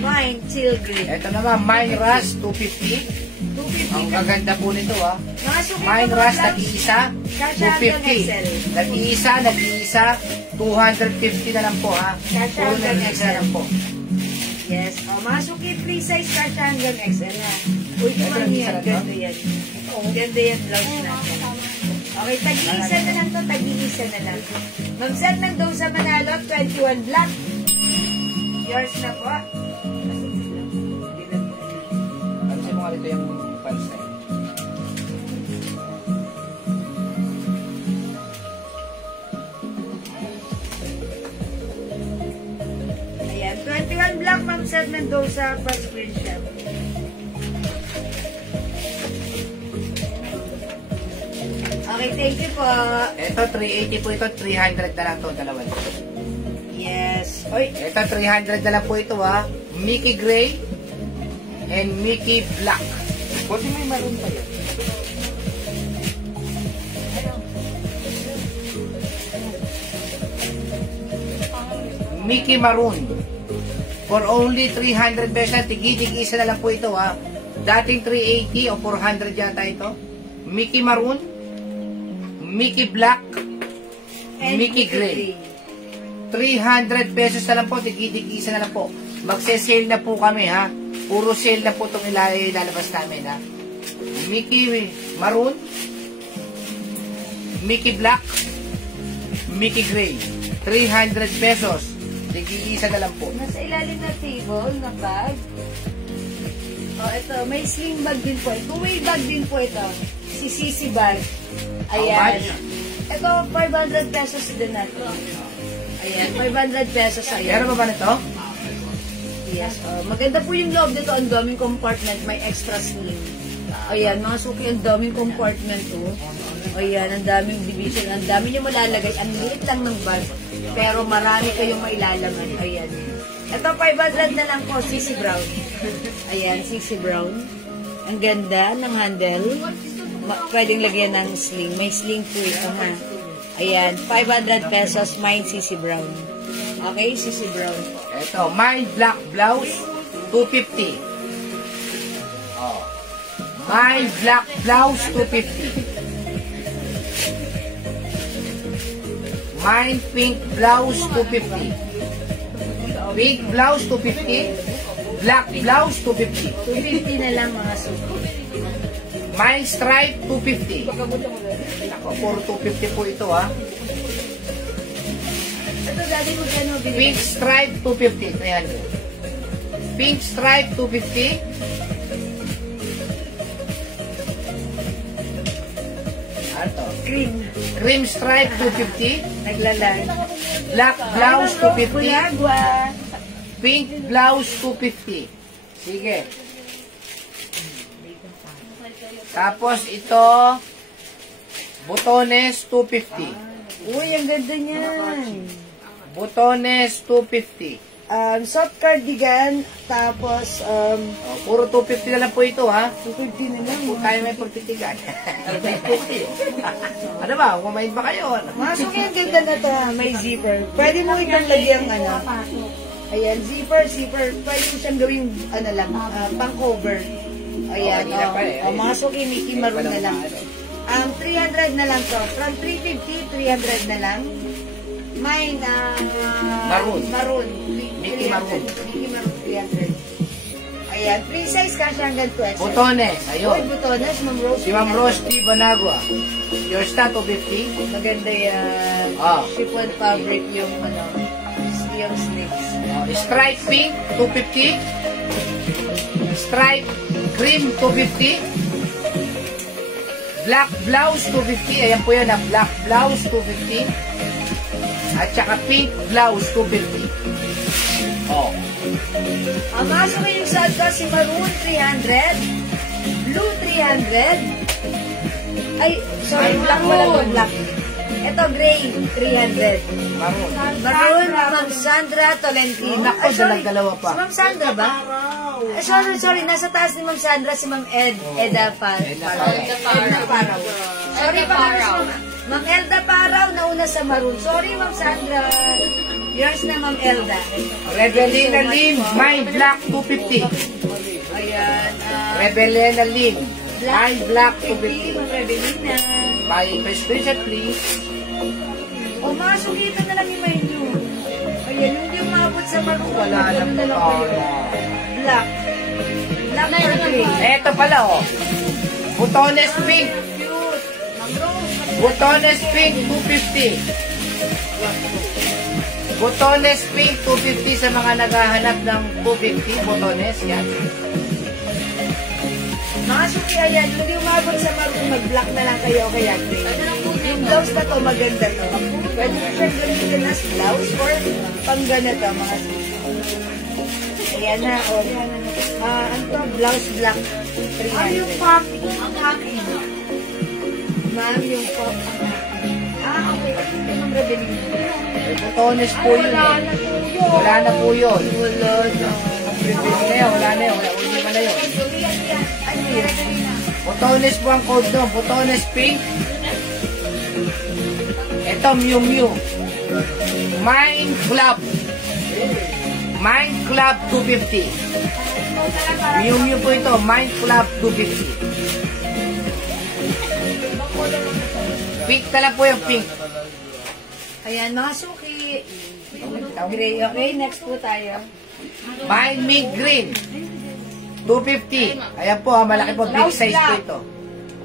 mine teal green. Ito naman, Mine Rust, 250. 250. Ang gaganda po nito, ha? Mga suki Mine po, Rust, mga nag-iisa, Kasha hanggang XL. 250. Nag-iisa, 250 na lang po, ha? Kasha Puro hanggang nag-iisa XL. lang po. Yes. O, mga suki free size kasha hanggang XL ha. Uy, Ito, kumang isa yan. lang to? Ganda yan. Ganda yan blouse natin. Okay, tag-iisa na lang to. Tag-iisa na lang. Ma'am Sel ng daw sa Manalo, 21 black. Yours na po. Ano sa mga rito yung pants na yun? Ayan, 21 black, Ma'am Sel Mendoza, pa-screenshot. Okay, thank you po. Ito, 380 po ito, 300 na lang to, dalawa. Yes. Oy, Ito, 300 na lang po ito, ha? Mickey Gray and Mickey Black. Buti may maroon pa yun. Mickey Maroon. For only 300 pesos, tig-isa na lang po ito, ha? Dating 380 o 400 yata ito. Mickey Maroon, Mickey Black, and Mickey Gray. 300 pesos na lang po, tig-isa na lang po. Magse-sale na po kami, ha? Puro sale na po itong ilalabas namin, ha? Mickey Maroon, Mickey Black, Mickey Gray. 300 pesos. Tig-isa na lang po. nasa ilalim na table na bag. Oh, ito, may sling bag din po. Two-way bag din po ito. Si Sisi bag. Ayan. Ito, 500 pesos din natin. Ayan, 500 pesos. Ayan. Meron ba ba nito? Yes. Maganda po yung loob nito. Ang daming compartment. May extra sling. Ayan, mga suki, ang daming compartment to. Ayan, ang daming division. Ang dami nyo malalagay. Ang liit lang ng bag. Pero marami kayong mailalaman. Ayan. Ito, 500 na lang po. CC Brown. Ayan, CC Brown. Ang ganda ng handle. Pwedeng lagyan ng sling. May sling po ito, ha. Ayan, 500 pesos. Mine CC Brown. Okay, CC Brown. Ito, Mine Black Blouse, 250. Oh. Mine Black Blouse, 250. Mine Pink Blouse, 250. Pink Blouse, 250. Black Blouse, 250. 250 na lang mga suki. Mine Stripe, 250. Ako, Puro 250 po ito, ha. Ito, daddy, magkano binili? Pink stripe, 250. 300. Pink stripe, 250. Ano to? Green. Cream stripe, 250. Naglalay. Black blouse, 250. Bulagwa. Pink blouse, 250. Sige. Tapos ito, botones, 250. Uy, ang ganda niyan. Botones, 250. Soft cardigan, tapos, Puro 250 na lang po ito, ha? 250 na lang. Kung tayo may pagtitigan. 250. Ano ba? Kumain ba kayo? Masok yung ganda na to, ha? May zipper. Pwede mo itong lagyan, ayan, zipper. Pwede mo siyang gawing, pang cover. Ayan, masok yung Mickey Maroon na lang. 300 na lang to. From 350, 300 na lang. Mine, Maroon. Mickey Maroon. Mickey Maroon, 300. Ayan, free size kasi hanggang 2X. Botones, Uy, ayun. butones, Ma'am Rose. Si Ma'am Rose T. Banagua. Yours na, 250. Maganda yan. Ah. Chiffon fabric yung, yung snakes. Stripe pink, 250. Stripe cream, 250. Black blouse, 250. Ayan po yun, black blouse, 250. At saka pink blouse, 250. Oh. Ang masok yung salsa, si Maroon, 300. Blue, 300. Ay, sorry, black wala to, black. Ito, gray, 300. Maroon. Maroon, Ma'am Sandra Tolentino. Naku, dalawa pa. Si Ma'am Sandra ba? Sorry, nasa taas ni Ma'am Sandra si Ma'am Eda Paraw. Sorry pa Ma'am Elda Paraw, nauna sa Maroon. Sorry, Ma'am Sandra. Yours na, Ma'am Elda. Rebelina Lim, mine black, 250. Ayan. Rebelina Lim, mine black, 250, 250. Ma'am Rebelina. Buy prescription, please. O, mga sugitan na lang yung menu. Ayan, yung di umabot sa Maroon. Wala na ano lang po. kayo. Black. Black or gray. Eto pala, oh. Botones pink. Cute. Ma'am Rose. Botones pink, 250. Botones pink, 250 sa mga naghahanap ng 250. Botones, yan. Mga suki, ayan, hindi umabot sa Maroon, mag-black na lang kayo kaya gray. Yung blouse na to, maganda to. Pwede mo siyang gamitin as blouse or pang ganito, mga suki. Ayan na, o. Ano to, blouse black, 300. yung poppy? Ang poppy. Ma'am, yung pop. Okay. Ma'am Rebelina. Botones po yun, eh. Wala na po yun. Wala na. Wala na yun. Uli pa na yun. Ano yun? Botones po ang code doon. Botones pink. Ito, Miu Miu. Mind Club. Mind Club 250. Miu Miu po ito. Mind Club 250. Pink na lang po yung pink. Ayan, mga suki. Gray. Okay, next po tayo. Mind Mint Green. 250. Ayan po, malaki po. Big size po ito.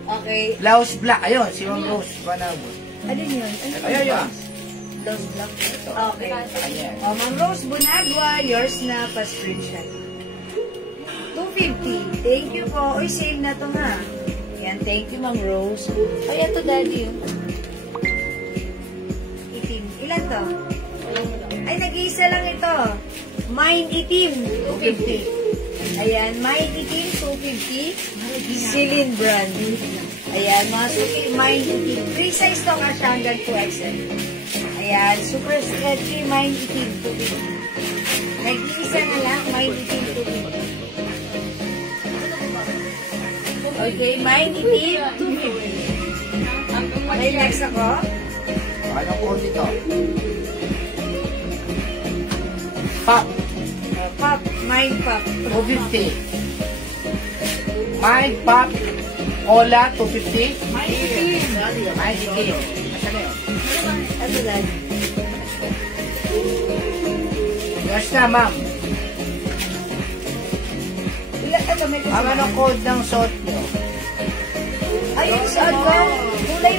Okay. Blouse black. Ayun, si Ma'am Rose. Banagua. Ano yun? Ayun, yun. Blouse black. Okay. Ayan. Ma'am Rose Bunagua, yours na pa-screenshot. 250. Thank you po. Uy, save na to nga. Yan, thank you, Ma'am Rose. Ay, ito, daddy. Itim. Ilan to? Ay, nag-iisa lang ito. Mine itim, 250. Ayan, mine itim, 250. Celine brand. Ayan, mga suki, mine itim. Free size to kasi hanggang 2XL. Ayan, super stretchy, mine itim, 250. Nag-iisa na lang, mine itim, 250. Okay, mine itim, 250. Okay, next ako. Anong code ito? Pop. Pop, mine pop. 250. Mind Pop. Cola, 250. Mine itim. Mind Itim. Asan na yun? Ano lang? Yes na, ma'am. Ito, may Ang anong code ng suot nyo? ayun sa ano? Kulay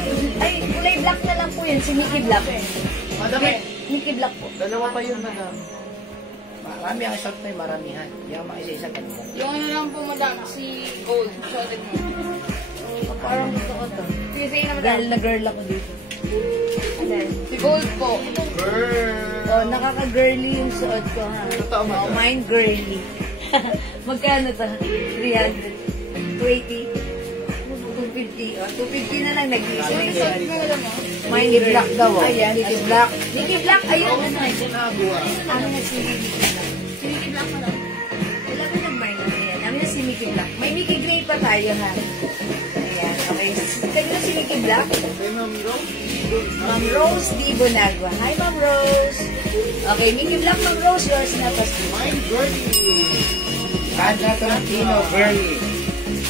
black na lang po yan. Si Mickey Black. Madami. Mickey Black po. Dalawa pa yun, madam. Marami ang short na yung maramihan. Hindi ako isa-isa ganito. Yung ano lang po, madam, si Gold. Sorry mo. Parang gusto ko to. Sige, sige na, madam. Dahil na girl ako dito. Si Gold po. Girl. Oh, nakaka-girly yung suot ko ha. Totoo, Oh, madam. mine girly. Magkano to? 300? 280? 250. Oh, 250 na lang nag-iisa. Sorry mo, madam. Mine Mickey Black daw. Ayan. Ayan. Mickey Black. Mickey Black, ayun. Nagawa. Ano na si Mickey Black? Si Mickey Black, madam. Wala ka nag-mine na yan. Ano na si Mickey Black? May Mickey Gray pa tayo ha. Ayan, okay. Tagin na si Mickey Black. Kay Ma'am Rose. Ma'am Rose Di Bonagua. Hi, Ma'am Rose. Okay, Mickey Black, Ma'am Rose, yours na pa. Mine girly. Sandra Tolentino, girly.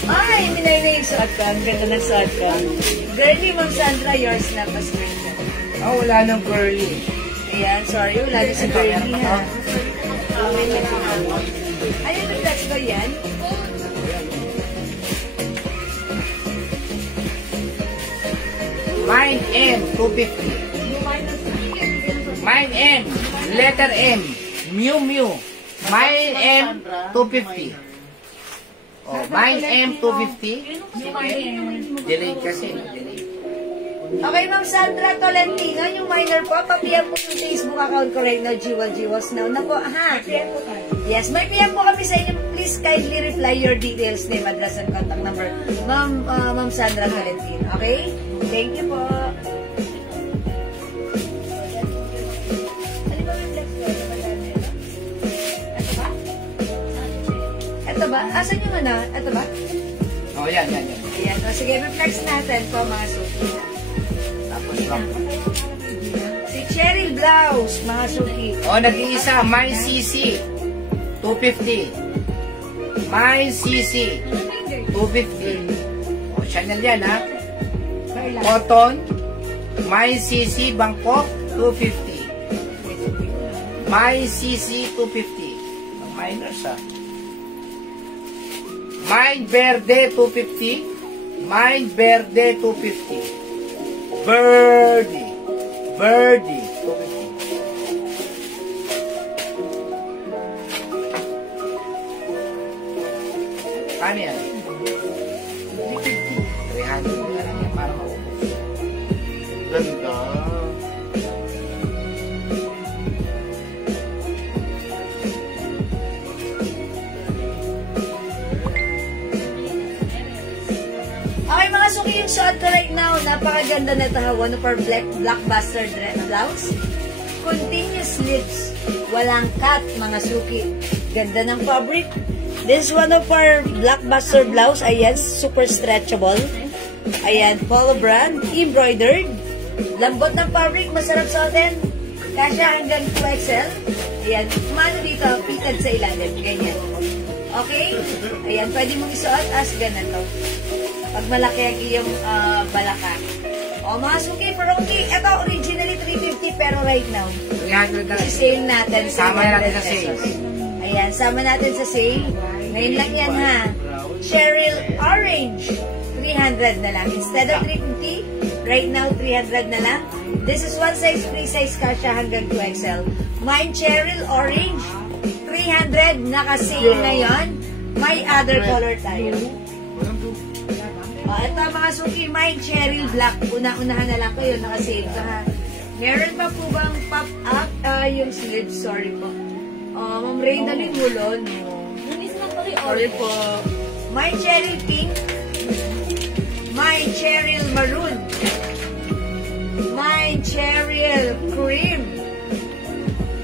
Ay, minay na yung suot ko. Ang ganda ng suot ko. Girly, Ma'am Sandra, yours na pa. Oh, wala nang girly. Ayan, sorry. Wala na si girly ha. Ayun, nag-touch ba yan? Mine M, 250. Mine M, letter M, Mew Mew. Mine M, 250. Oh, mine M, 250. Delayed kasi. Delayed. Okay, Ma'am Sandra Tolentino, yung minor po, pa-PM po yung Facebook account ko right now, Jiwas Now. Na po, ha? Yes, may PM po kami sa inyo. Please kindly reply your details, name, address, and contact number. Ma'am Sandra Tolentino, okay? Thank you po. Ito ba? Asan yung ano? Ito ba? Oh, yan. Ayan. O, sige, reflex natin po, mga suki. Tapos lang. Si Cheryl Blouse, mga suki. Oh, nag-iisa. Mine CC, 250. Mine CC, 250. Oh, Chanel yan, ha? Cotton, Mine CC, Bangkok, 250. Mine CC, 250. Ang minors, ha? Mine Verde, 250. Mine Verde, 250. Birdie, 250. Ano yan? 300 na lang yan para maubos. Ganda. Okay, mga suki, yung suot ko right now, napakaganda na ito. One of our blockbuster blouse. Continuous sleeves. Walang cut, mga suki. Ganda ng fabric. This is one of our blockbuster blouse. Ayan, super stretchable. Ayan, polo brand, embroidered. Lambot ng fabric, masarap suotin. Kasya hanggang 2XL. Ayan, kumano dito, fitted sa ilalim. Ganyan. Okay? Ayan, pwede mong isuot as ganito. Pag malaki ang iyong balaka. O, mga suki, for only, ito originally 350 pero right now, 300 na lang. sale natin. Sama natin sa 300 sale. pesos. Ayan, sama natin sa sale. Ngayon lang yan ha. Cheryl Orange, 300 na lang. Instead of 350, right now 300 na lang. This is one size, free size kasha hanggang 2XL. Mine Cheryl Orange, 300, naka-sale ngayon. May other color tayo. Ito mga suki, Mine Cheryl Black. Una-unahan na lang kayo, naka-sale ka ha. Meron pa po bang pop-up? Yung sleeves, sorry po. Ma'am Ray, daling mulon. Sorry po. Mine Cheryl Pink. Mine Cheryl Maroon. Mine Cheryl Cream.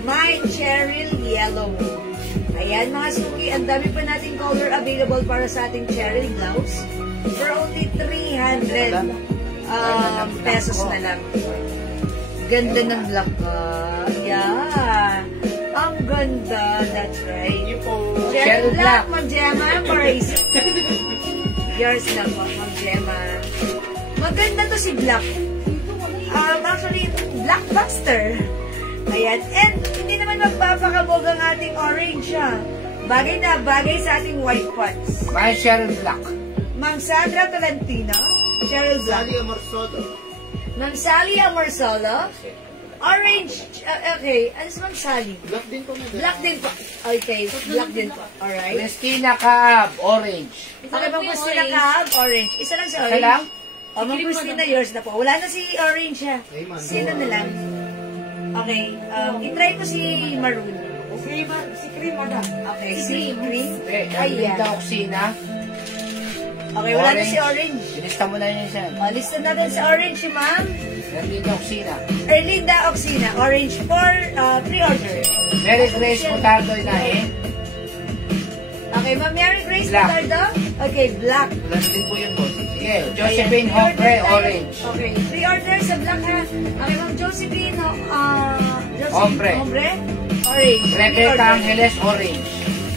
Mine Cheryl Yellow. Ayan mga suki, ang dami pa nating color available para sa ating Cheryl blouse. For only 300 pesos na lang. Ganda ng black. Yeah. Ang ganda. That's right. Cheryl Black, Ma'am Gemma, Maurice. Yours na po, Ma'am Gemma. Maganda to si Black. Actually, Blackbuster. Ayan. And hindi naman magpapakabog ang ating orange, ha. Bagay na bagay sa ating white pots. Mine Cheryl Black. Ma'am Sandra Tolentino, Cheryl Black. Sally Amorsolo. Ma'am Sally Amorsolo. Orange. Okay. Ano si Ma'am Sally? Black din po, madam. Black din po. Okay. Black din po. Alright. Christina Kaab, orange. Okay, Ma'am Christina Kaab, orange. Isa lang si Isa orange. lang? O, Ma'am Christina, yours na po. Wala na si orange ha. Ay, man. Sino na lang? Okay. I-try ko si maroon. Si Cream, madam. Okay, si green. Eh, Ayan. Erlinda Oxina. Okay, wala na si orange. Sinista mo na yun siya. O, lista natin si orange si ma'am. Erlinda Oxina. Erlinda Oxina. Orange for pre-order. Mary Grace Mutardo Inahe. Okay, Ma'am Mary Grace Black. Matardo. Okay, black. Wala na din po yun, boss. Sige, Josephine Hopre, orange. Okay, pre-order sa black ha. Okay, Ma'am Josephine, Hombre. Orange. Rebecca Pre-order. Angeles, orange.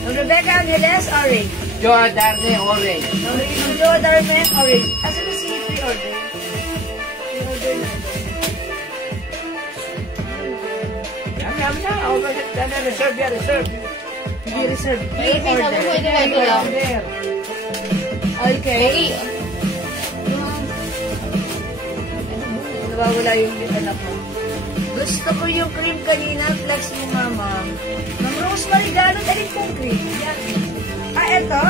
Ma'am Rebecca Angeles, orange. Joa Darne, orange. Ma'am Joe Darmen, orange. Asa na si pre-order? Pre-order na. Yan. Reserve yan, reserve. Hindi reserve. May sabi mo, ito lang ko lang. Okay. Nawawala yung anak mo. Gusto ko yung cream kanina. Flex mo, mama. Ma'am Rosemary Galon, alin pong cream? Yan. Eto.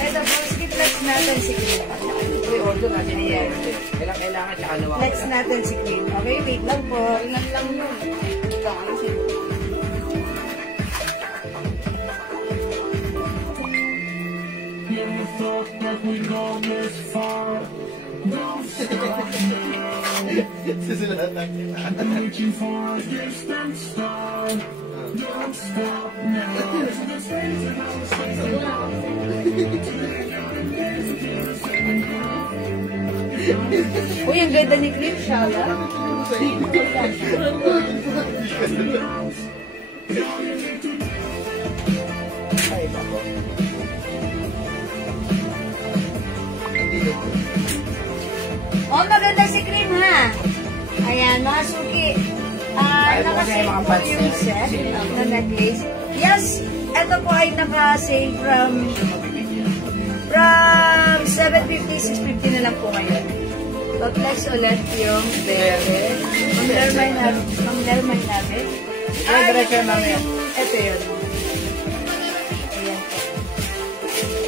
Eto, sige, flex natin si cream. Pre-order natin yan. Kailangan tsaka nawa. Flex natin si cream. Okay, wait lang po. Ilan lang yun. Ito, ano siya? Susunod na kita. Uy, ang ganda ni cream, Shala. Ay, nako. Oh, maganda si cream, ha? Ayan, mga suki. Ayaw mo kasi Naka-sale mga po pants yung na set yun. na necklace. Yes, ito po ay naka-sale from 750, 650 na lang po ngayon. Pag-flex ulit yung bebe. Mamlerman namin. Ay, diretso yung mamaya. Ito yun. Ayan po.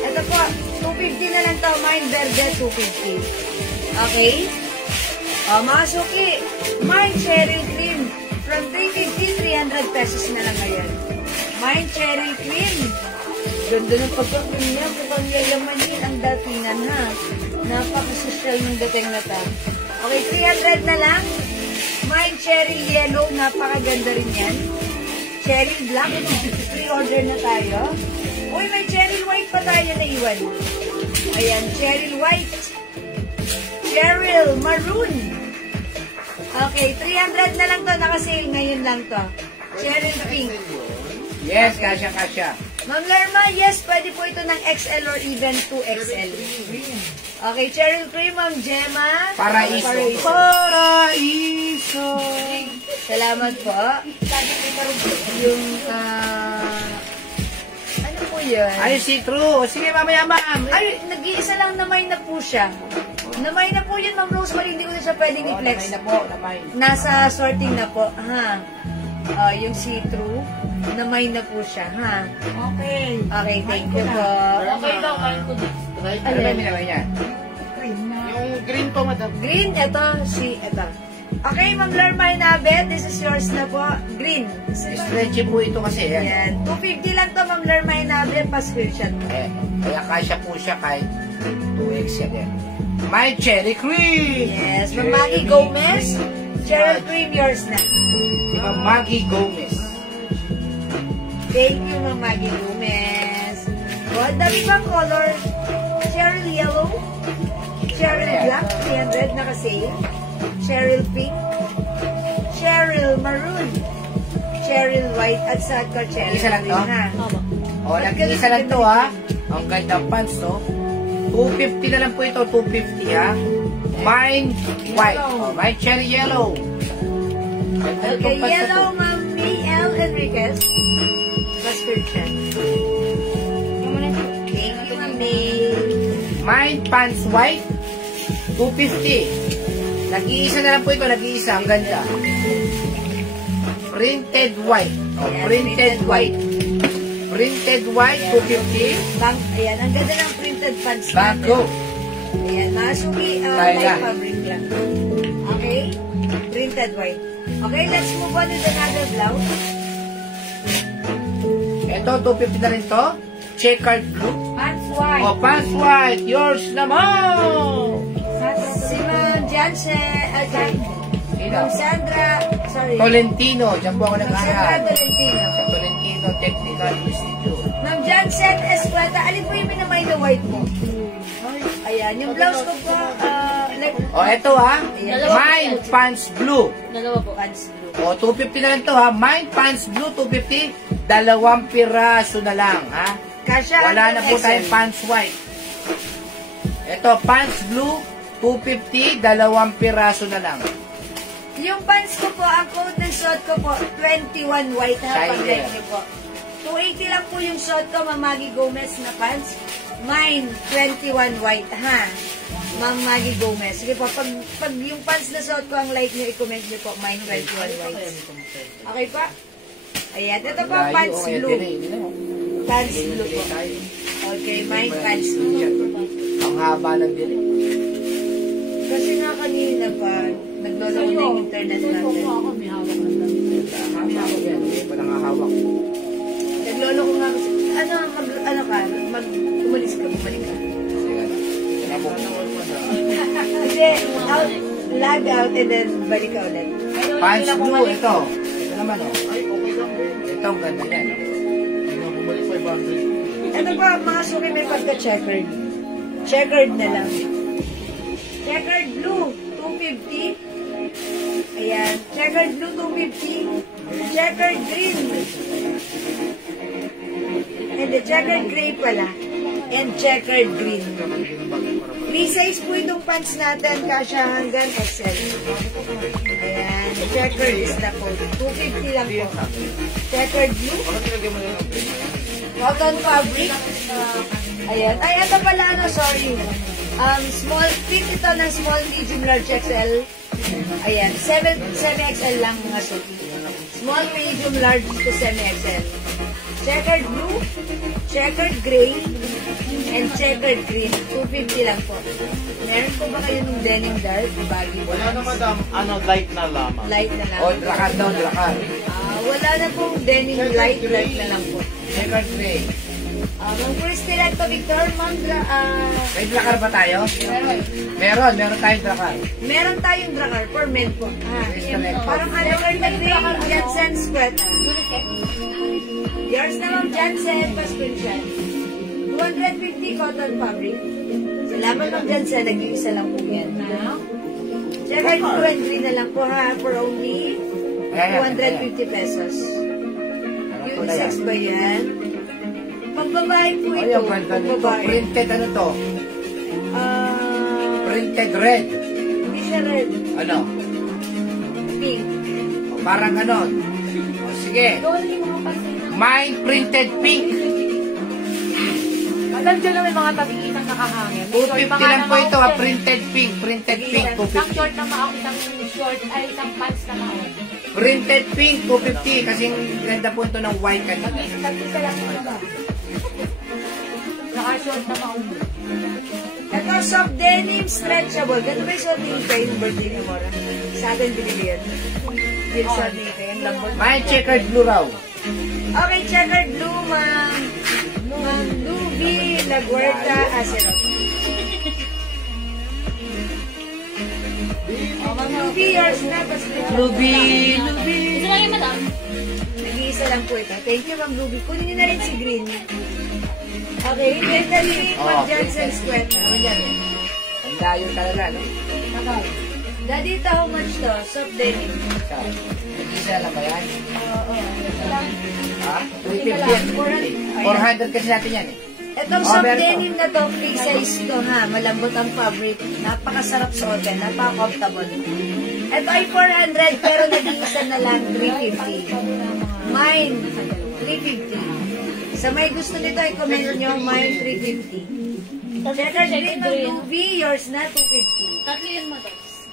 Ito po, 250 na lang to. Mine Verde, 250. Okay? O, mga suki, Mine Cheryl Cream. From 350, 300 pesos na lang ngayon. Mine Cheryl Cream. Ganda ng pagkakin niya. Mukhang yayaman yun ang datingan, ha? Napaka-social ng dating na ta. Okay, 300 na lang. Mine Cherry Yellow. Napakaganda rin yan. Cherry Black. Pre-order na tayo. Uy, may Cherry White pa tayo na iwan. Ayan, Cherry White. Cheryl Maroon. Okay, 300 na lang to. Naka-sale ngayon lang to. Cheryl Pink. Yes, kasya. Ma'am Lerma, yes, pwede po ito ng XL or even 2XL. Okay, Cheryl Cream, Ma'am Gemma. Paraiso. Salamat po. Yung, ano po yun? Ay, see-through. Sige, mamaya, ma'am. Ay, nag-iisa lang namay na po siya. Namay na po yun, Ma'am Rosemary. Hindi ko na siya pwedeng i-flex. Namay na po, namay. Nasa sorting na po. Ha? Yung see-through, namay na po siya. Ha? Okay. Okay, thank you po. Okay daw, kain ko dito. Ano ba yung minamay niya? Yung green po, madam. Green, ito. Okay, Ma'am Lerma Inabet, this is yours na po. Green. Stretchy po ito kasi. Yan. Yan. 250 lang to, Ma'am Lerma Inabet. Pa-screenshot mo. Kaya kasya po siya kahit 2X yan. My Cherry Cream! Yes, Ma'am Maggie Gomez. Cheryl Cream, yours na. Si Ma'am Maggie Gomez. Thank you, Ma'am Maggie Gomez. Ang dami bang color? Cheryl Yellow. Cheryl Black, 300, naka-sale. Cheryl Pink. Cheryl Maroon. Cheryl White at Sadka Cheryl. Isa lang to? Green, ha? O, nag-isa lang to, ha? Ang ganda pants, no? 250 na lang po ito, 250, ha? Mine white. O, mine cherry yellow. Ganda Okay, itong pants na to. yellow, Ma'am Miel Enriquez. Prescription. Thank you, Ma'am May. Mine pants white. 250. Nag-iisa na lang po ito, nag-iisa. Ang ganda. Printed white. Printed white. Printed white, 250. Ayan, ang ganda ng printed pants Bago. Ayan, masuki, light fabric lang. Okay? Printed white. Okay, let's move on to another blouse. Ito, 250 na rin to. Checkered blue. Pants white. O, pants white. Yours naman. Si Ma'am Jansen, Sino? Ma'am Sandra, sorry. Tolentino. Diyan po ako Ma'am Sandra nag-aaral. Tolentino. Sa Tolentino Technical Institute. Ma'am Jansen Escueta, alin po yung minamay na white mo? Ayan, yung blouse ko po, like, O, ito ha. Mine pants blue. Dalawa po. pants blue. O, 250 na lang to ha. Mine pants blue, 250. 2 piraso na lang ha. Kasha, Wala na po XL. tayong pants white. Ito, pants blue, 250. 2 piraso na lang. Yung pants ko po, ang code ng suot ko po, 21 white ha, Shiner. pag-like niyo po. 280 lang po yung suot ko, Ma'am Maggie Gomez na pants. Mine, 21 white ha. Ma'am Maggie Gomez. Sige po, pag yung pants na suot ko, ang light niyo, i-comment niyo po, mine 21 white. Okay pa? Ayan, ito po, Layo, pants kaya blue. delay, hindi na. Pants blue po. Okay, mine pants blue. Ang haba ng delay. Kasi nga kanina pa, nagloloko na yung internet natin. May hawak ng damit. Kami ako yan. Hindi pa nangahawak. Nagloloko nga kasi, umalis ka, bumalik ka. Kasi, lag out and then balik ka ulit. Pants blue, ito. Ito naman o. Ito, ang ganda yan. Ito pa, mga suki may pagka-checkered. Checkered na lang. Checkered blue, 250. Ayan, checkered blue, 250. Checkered green. And the checkered gray pala. And checkered green. Free size po itong pants natin, kasya hanggang XL. Ayan, checkered is na po. 250 lang po. Checkered blue. Cotton fabric. Ayan. Ay, ito pala, sorry. Small, fit ito ng small, medium, large, XL. Ayan, semi-XL lang mga suki. Small, medium, large to semi-XL. Checkered blue, checkered gray, and checkered green. 250 lang po. Meron po ba kayo ng denim dark? Baggy po. Wala na madam, light na lamang. Light na lang. O, drakar daw, drakar. Wala na pong denim light na lang po. Checkered gray. Ma'am Christy Lecto Victor, ma'am, May drakar ba tayo? Meron tayong drakar. meron tayong drakar for men po. Christy Lecto. Parang underwear Jansen sweat. Yours na ma'am Jansen, pa-screenshot. 250 cotton fabric. Salamat ma'am Jansen, nag-iisa lang po yan. Checkered blue and green na lang po ha, for only 250 pesos. Unisex ba yan? Pagbabae po Ay, ito. ang ganda nito. Pagbabae. Printed ano to? Printed red. Hindi siya red. Ano? Pink. O, parang ganon. O, sige. Mine printed pink. Madam, dyan lang may mga tabi-isang nakahangin. 250 lang po ito. Printed pink. Printed pink. Isang 250. short na maong, isang short, ay isang pants na maong. Printed pink. 250. Kasi ganda po ito ng white kanina. Tag-isa lang ito ba? Naka-short na maong. Ito, soft denim, stretchable. Ganito ba yung suot ni Ika yung birthday ni Mora? Sa atin binili yan. Yung suot ni Ika, yung lambot. Mine checkered blue raw. Okay, checkered blue, ma'am. Ma'am Luby Laguerta Acerot. Ma'am Luby, yours na. Luby. Gusto lang yung madam? Nag-iisa lang po ito. Thank you, Ma'am Luby. Kunin niyo na rin si Green. Okay, then the green, Ma'am Johnson Square. Ang layo talaga, no? Daddy, how much to? Soft denim. Nag-isa lang ba yan? Oo. Ha? 350. 400 kasi natin yan eh. Itong soft denim na to, free size to ha. Malambot ang fabric. Napakasarap suotin. Napaka-comfortable. Ito ay 400 pero nag-iisa na lang 350. Mine, 350. Sa may gusto nito, i-comment nyo, mine 350. Checkered green, Ma'am Luby, yours na, 250. Tatlo yun mo, Dos.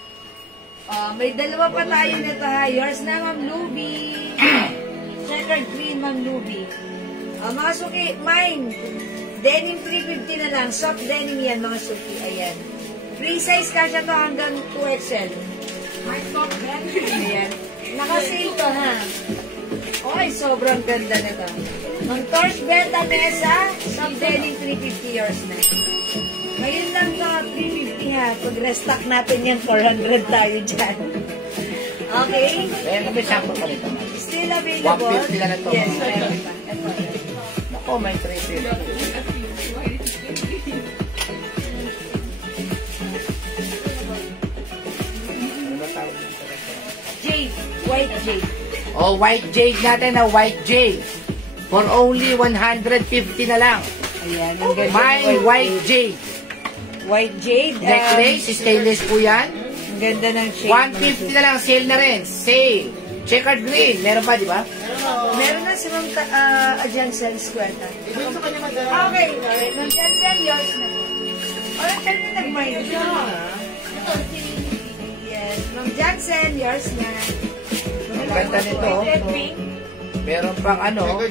May dalawa pa tayo nito ha. Yours na, Ma'am Luby. Checkered green, Ma'am Luby. Mga suki, mine. Denim 350 na lang. Soft denim yan, mga suki. Ayan. Free size kasya to hanggang 2XL. Ayan. Naka-sale to ha. Okay, sobrang ganda nito. Ang Torch Benta Mesa, soft denim 350 yours na. Ngayon lang to, 350 ha. Pag restock natin yan, 400 tayo dyan. Okay? Ayan kami sample pa nito. Still available? 150 lang ito. Yes, meron pa. Ito. Ako, may 350. Ano ba tawag dito? Jade. White jade. Oh, white jade natin na white jade. For only 150 na lang. Ayan, ang ganda. My white jade. White jade. Necklace, stainless po yan. Ang ganda ng shade. 150 na lang, sale na rin. Sale. Checkered green. Meron pa, di ba? Meron na si Ma'am Jansen Square. Okay. Ma'am Jansen, yours na po. Or, tayo na nag-mind. Yes. Ma'am Jansen, yours na. Ang ganda nito. Meron pang ano.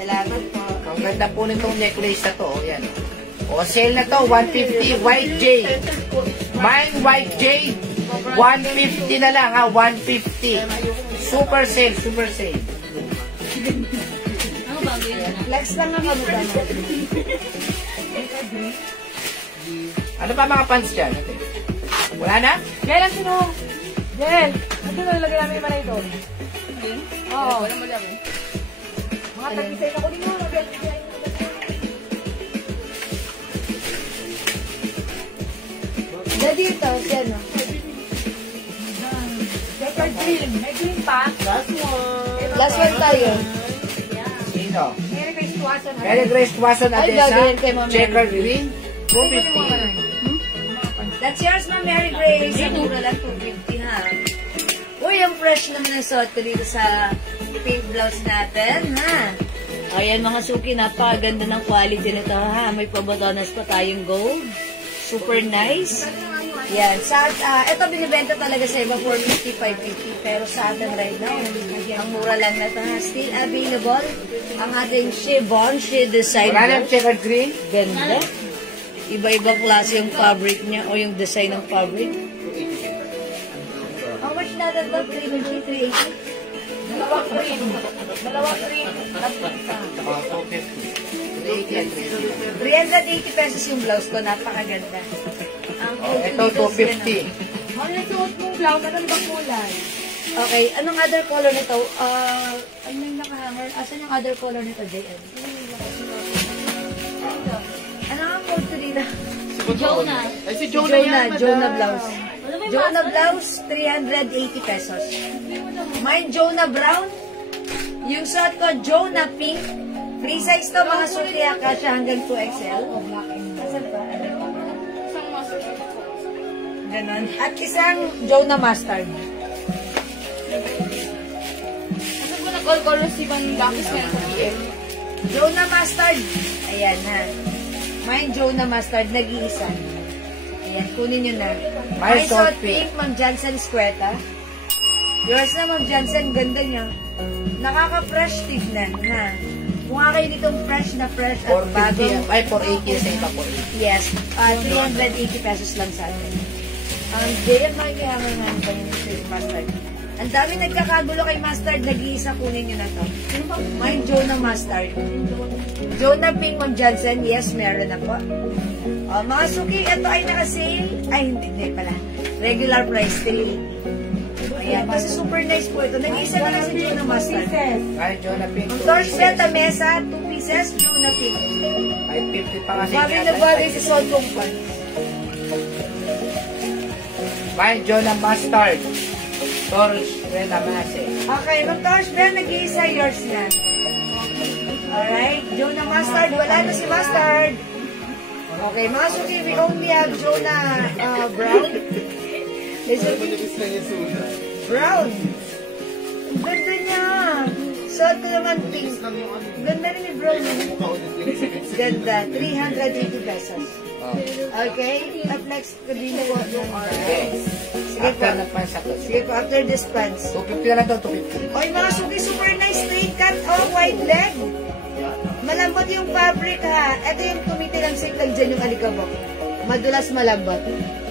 Salamat po. Ang ganda po nitong necklace na to. Yan. O, sale na to. 150. White jade. Mine white jade. 150 na lang ha. 150. Super sale. Super sale. Ano ba yun? Flex lang ang kamukha mo. Ano pa mga pants dyan? Wala na? Jel, ang sino? Jel, ano na nilagay namin yung manay doon? Oo. Walang malaki. Mga tag-isay na ko din mo. Dito, yan o. Pepper green. May green pa. Last one tayo. Sino? Mary Grace Tuason. Mary Grace Tuason Ay, Adesa. gagawin kay Ma'am Mary Checkered Grace. green. 250. That's yours, Ma'am Mary Grace. Ang mura lang, 250 ha. Uy, ang fresh naman ng suot ko dito sa pink blouse natin, ha? Ayan mga suki, napakaganda ng quality nito, ha? May pabotonas pa tayong gold. Super nice. Yan. Ito binibenta talaga sa iba 450, 550. Pero sa atin right now, ang mura lang na ito, ha? Still available. Ang ating Givenchy design. Wala na checkered green? Ganda. Iba-iba klase yung fabric niya o yung design ng fabric. How much na ito? 380? Dalawang cream. Dalawang cream. Tapos isa. 250. 380 pesos yung blouse ko. Napakaganda. Ang Ito, 250. Ano yung suot mong blouse? Ano ibang kulay? Okay. Anong other color nito? Ano yung nakahanger? Asan yung other color nito, JL? Ano ang code ko dito? Jonah. Ay, si Jonah yan, madam. Jonah blouse. Ano ba yung Jonah master? blouse, 380 pesos. Mine, Jonah brown. Yung suot ko, Jonah pink. Free size to, mga suti kasya hanggang 2XL. Asan pa? Isang master. Ganon. At isang Jonah mustard. Ano ba nag-all-color si Van Dakis na sa PM? Jonah mustard. Ayan ha. Mine, Jonah mustard, nag-iisa. Ayan, kunin nyo na. Mine, Mine, salt salt pink, Ma'am Jansen Squeta. Yours na, Ma'am Jansen, ganda niya. Nakaka-fresh tignan, ha. Mukha kayo ditong fresh na fresh at bago. 450. Ay, 480 sa iba, 480. Yes, 380 pesos lang sa atin. Ang day ang makikihangan nga pa yung mustard. Ang dami nagkakagulo kay mustard, nag-iisa kunin nyo na to. Mine, Jonah mustard. Jonah pink, Ma'am Johnson, yes, meron na po. Mga suki, ito ay naka-sale. Ay, hindi pala. Regular price, 380. Ayan, kasi super nice po ito. Nag-iisa na lang si Jonah mustard. Ay, Jonah Pink. Ang Torch Benta Mesa, 2 pieces, Jonah pink. 550 pa kasi. Bagay na bagay si Sol Kongpan. Mine, Jonah Mustard. Torch, Rena Mase. Okay, Ma'am Torch Benta, nag-iisa yours na. Alright, Jonah mustard. Wala na si mustard. Okay, mga suki, we only have Jonah brown. Brown. Ang ganda niya. Suot ko naman pink. Ganda rin yung brown. Ganda. 380 pesos. Okay? At-flex ko din po yung Sige po. Sige po, after this pants. 250 na lang to, 250. Oy, mga suki, super nice straight cut o wide leg. Malambot yung fabric ha. Ito yung tumitilang singtag dyan yung alikabok. Madulas malambot.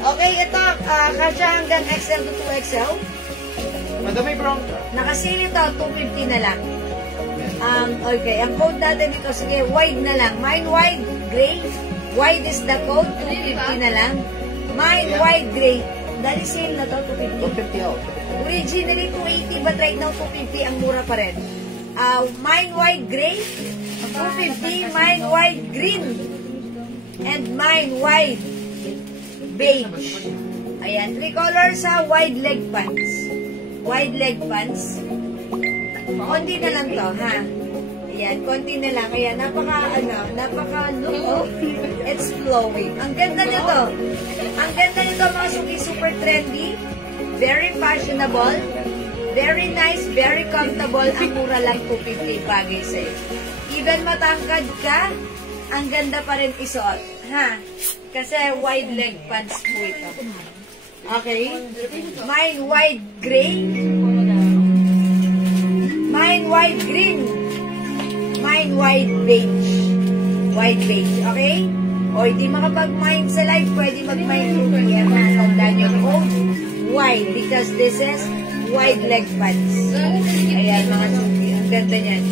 Okay, ito, kasya hanggang XL to 2XL. Madami brown ka. Nakasili ito, 250 na lang. Okay, ang code natin dito, sige, wide na lang. Mine wide, gray. Wide is the code, 250 na lang. Mine wide, gray. Dali sale na to, 250. 250 oh. Originally 280, but right now 250, ang mura pa rin. Mine wide, gray. 250, mine wide, green. And mine wide, beige. Ayan, 3 colors sa wide leg pants. Wide leg pants. Konti na lang to, ha? Ayan, konti na lang. Ayan, napaka-look, oh. It's flowing. Ang ganda nito. Ang ganda nito, mga suki, super trendy. Very fashionable. Very nice, very comfortable. Ang mura lang 250 bagay sa'yo. Even matangkad ka, ang ganda pa rin isuot. Ha? Kasi wide leg pants po ito. Okay? Mine wide gray. Mine wide green. Mine wide beige. Wide beige. Okay? O, hindi makapag-mine sa live, pwede mag-mine through here. Tandaan nyo po. Wide. Because this is wide leg pants. Ayan, mga suki. Ang ganda niyan.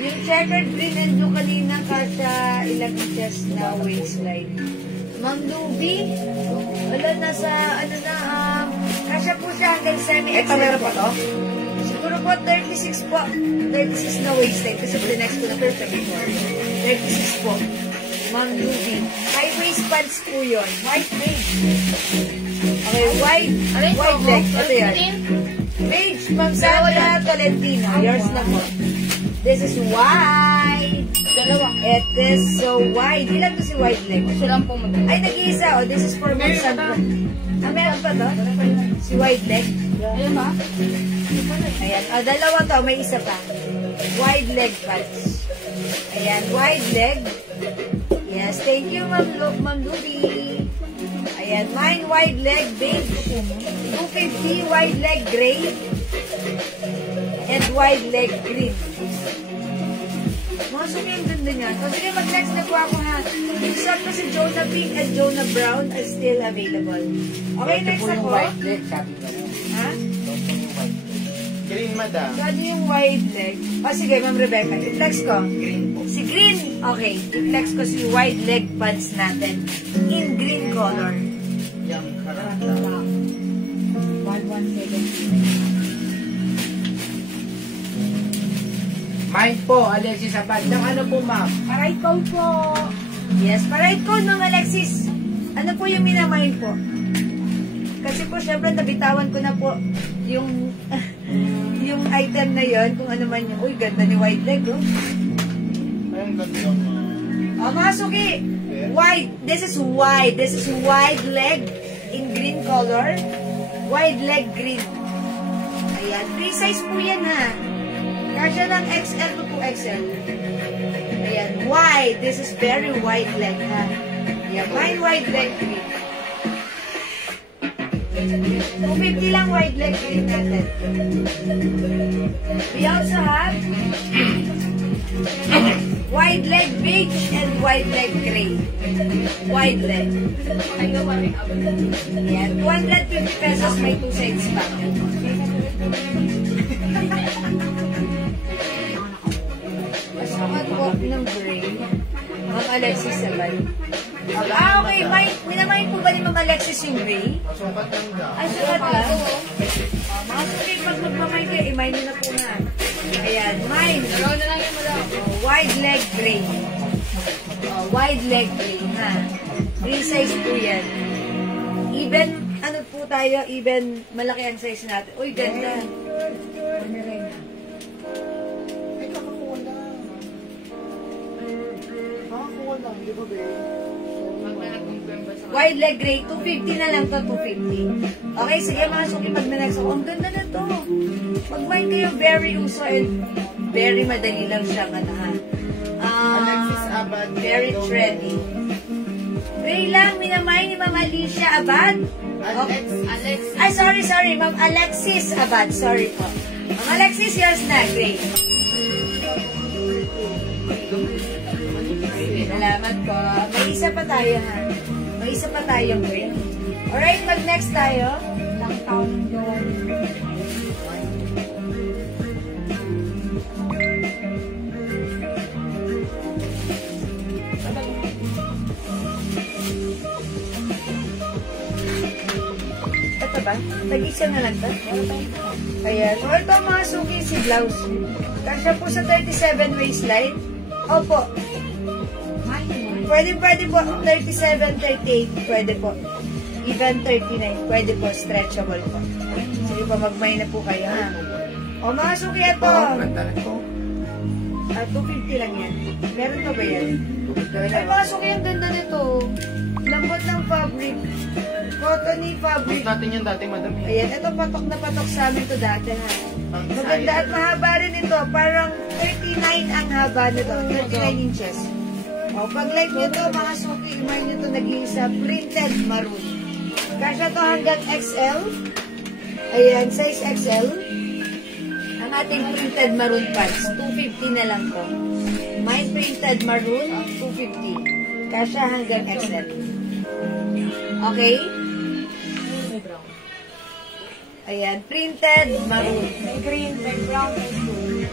Yung checkered green and blue kanina kasha ilang inches na waistline. Ma'am Luby, wala nasa, kasha po siya hanggang semi-XL. Ito meron pa to? Siguro po 36 po. 36 na waistline. Kasi next ko na perfect before. 36 po. Ma'am Luby. High waist pants po yun. White beige. Okay, white leg. Ito yan. Beige, Ma'am Sandra Tolentino. Yours na po. This is white. Dalawa. It is so wide. Ilan to si white leg? Ito lang po mag- Ay, nag-iisa. Oh, this is for Ma'am Sandra. Meron pa to? Si white leg? Ayan ba? Ayan. Dalawa to. May isa pa. Wide leg pants. Ayan. Wide leg. Yes. Thank you, Ma'am Luby. Ayan. Mine wide leg beige. 250 wide leg gray. And wide leg green. Mga suki yung ganda niya. So, sige, mag-next na po ako ha. Yung shop na si Jonah Pink and Jonah Brown are still available. Okay, next Ito po yung ako. white leg, sabi ko. Ha? Green, madam. Saan yung wide leg? Sige, Ma'am Rebecca. I-flex ko. Green po. Si green. Okay. I-flex ko si wide leg pants natin. In green color. Yung karata. 117. Mine po, Alexis Abad. Ng ano po, ma'am? Paray code po. Yes, paray code, Ma'am Alexis. Ano po yung minamine po? Kasi po, syempre, nabitawan ko na po yung yung item na yon kung ano man yung, uy, ganda ni white leg, oh. Ayun, ganda yung Mga suki, wide, this is wide leg in green color, wide leg green. Ayan, free size po yan ha. Kasya lang XL to 2XL. Ayan, wide, this is very wide leg ha. Ayan, mine wide leg green. 250 lang wide leg green natin. We also have wide leg beige and wide leg gray. Wide leg. Ayan, 250 pesos, may 2 sides pa. Pasukat po ng gray. Ma'am Alexis sabay. Okay. Minamayin po ba ni Ma'am Alexis yung gray? sukat lang da. Ay, sukat lang. Mga suki, pag magmamay kayo, imay nyo na po na. Ayan, mine. Dalawa na lang yung madami. Wide leg gray. Wide leg gray, ha? Free size po yan. Even, ano po tayo, even malaki ang size natin. Uy, ganda. Ano rin? Ay, kakakuha lang. Kakakuha lang, di ba, babe? Magna-confirm ba sa Wide leg gray, 250 na lang to, 250. Okay, sige mga suki, pag na-next ako. Ang ganda na to. Mag-mind kayo, very uso and very madali lang siyang ano ha. Alexis Abad. Very trendy. Pray lang, minamay ni Ma'am Alicia Abad. Alex. Ay, sorry, Ma'am Alexis Abad. Sorry po. Ma'am Alexis, yours na. Great. Salamat po. May isa pa tayo, ha? May isa pa tayong green. Alright, mag-next tayo. Ilang taon yun. Ito ba? Tag-isa na lang to? Ayan. O, ito mga suki si blouse. Kasya po sa 37 waistline. Opo. Pwede po. 37, 38. Pwede po. Even 39. Pwede po. Stretchable po. Sige po, magmay na po kayo, ha? O, mga suki, ito. Ganda na to. 250 lang yan. Meron pa ba yan? Ay, mga suki, ang ganda nito. Lambot ng fabric. Cottony fabric. Mas natin yan dati, madam. Ayan, ito patok na patok sa amin to dati, ha? Maganda at mahaba rin ito. Parang 39 ang haba nito. 39 inches. O, pag like nyo to, mga suki, imay nyo to nag-iisa printed maroon. Kasya to hanggang XL. Ayan, size XL. Ang ating printed maroon pants, 250 na lang to. My printed maroon, 250. Kasya hanggang XL. Okay? Ayan, printed maroon. May green, may brown, may blue.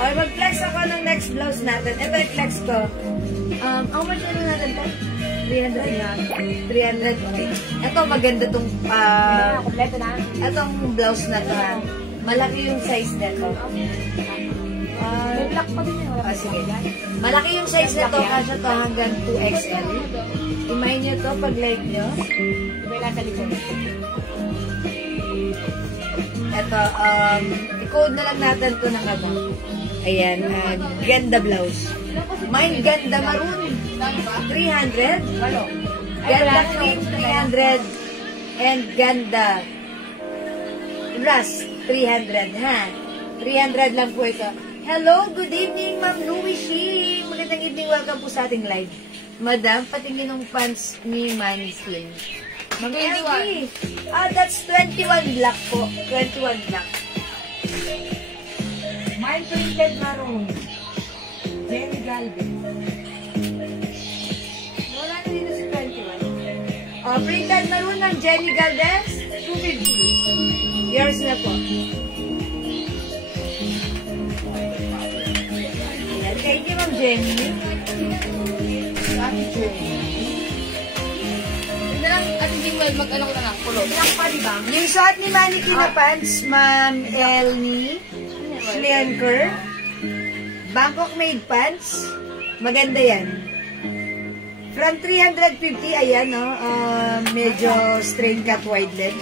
Okay, mag-flex ako ng next blouse natin. Ito i-flex ko. How much ano natin to? 300 na. 300, okay. Ito maganda tong, Kompleto na. itong blouse na to, ha. Malaki yung size nito. May black pa din yun. Sige. Malaki yung size nito, kasya to hanggang 2XL. Imay nyo to pag like nyo. May nasa likod. Ito, i-code na lang natin to ng ano. Ayan, ganda blouse. Mine ganda maroon, 300. Walo. Ganda cream, 300. And ganda rust, 300, ha? 300 lang po ito. Hello, good evening, Ma'am Louie Shee. Magandang evening, welcome po sa ating live. Madam, patingin ng pants ni Manny Slim. Ma'am 21. That's 21 black po. 21 black. Mine printed maroon. Jenny Galvez. Wala na dito si 21. Printed maroon ng Jenny Galvez, 250. Yours na po. Ayan, thank you, Ma'am Jenny. Ate Jing, mag-ano ko na lang, kulot. Black pa, di ba? Yung suot ni Mannequin na pants, Ma'am Elnie Schlenker. Bangkok made pants. Maganda yan. From 350, ayan, no? Medyo straight cut wide leg.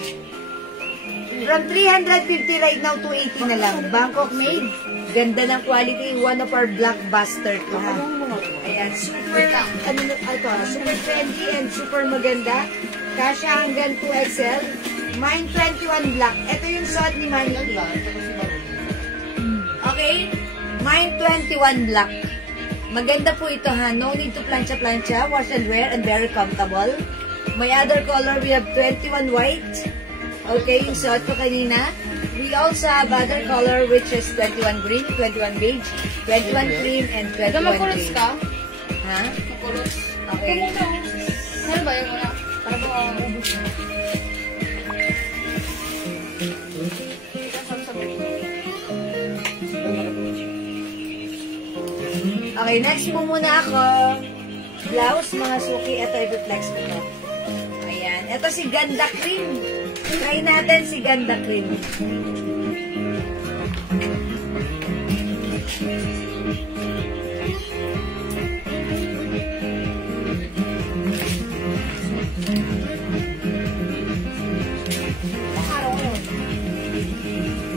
From 350 right now, 280 na lang. Bangkok made. Ganda ng quality. One of our blockbuster to, ha? Ayan, super, super trendy and super maganda. Kasya hanggang 2XL. Mine 21 black. Ito yung suot ni Mannequin. Okay? Mine 21 black. Maganda po ito, ha? No need to plancha-plancha. Wash and wear and very comfortable. My other color, we have 21 white. Okay, yung suot ko kanina. We also have other color which is 21 green, 21 beige, 21 cream, and 21 Magkulots green. ka? Ha? Magkulots. Okay. Ano ba yung una? Para ba ubus na? Okay, next po muna ako. Blouse, mga suki. Ito, i-flex ko to. Ayan. Ito si Ganda Cream. Try natin si Ganda Cream.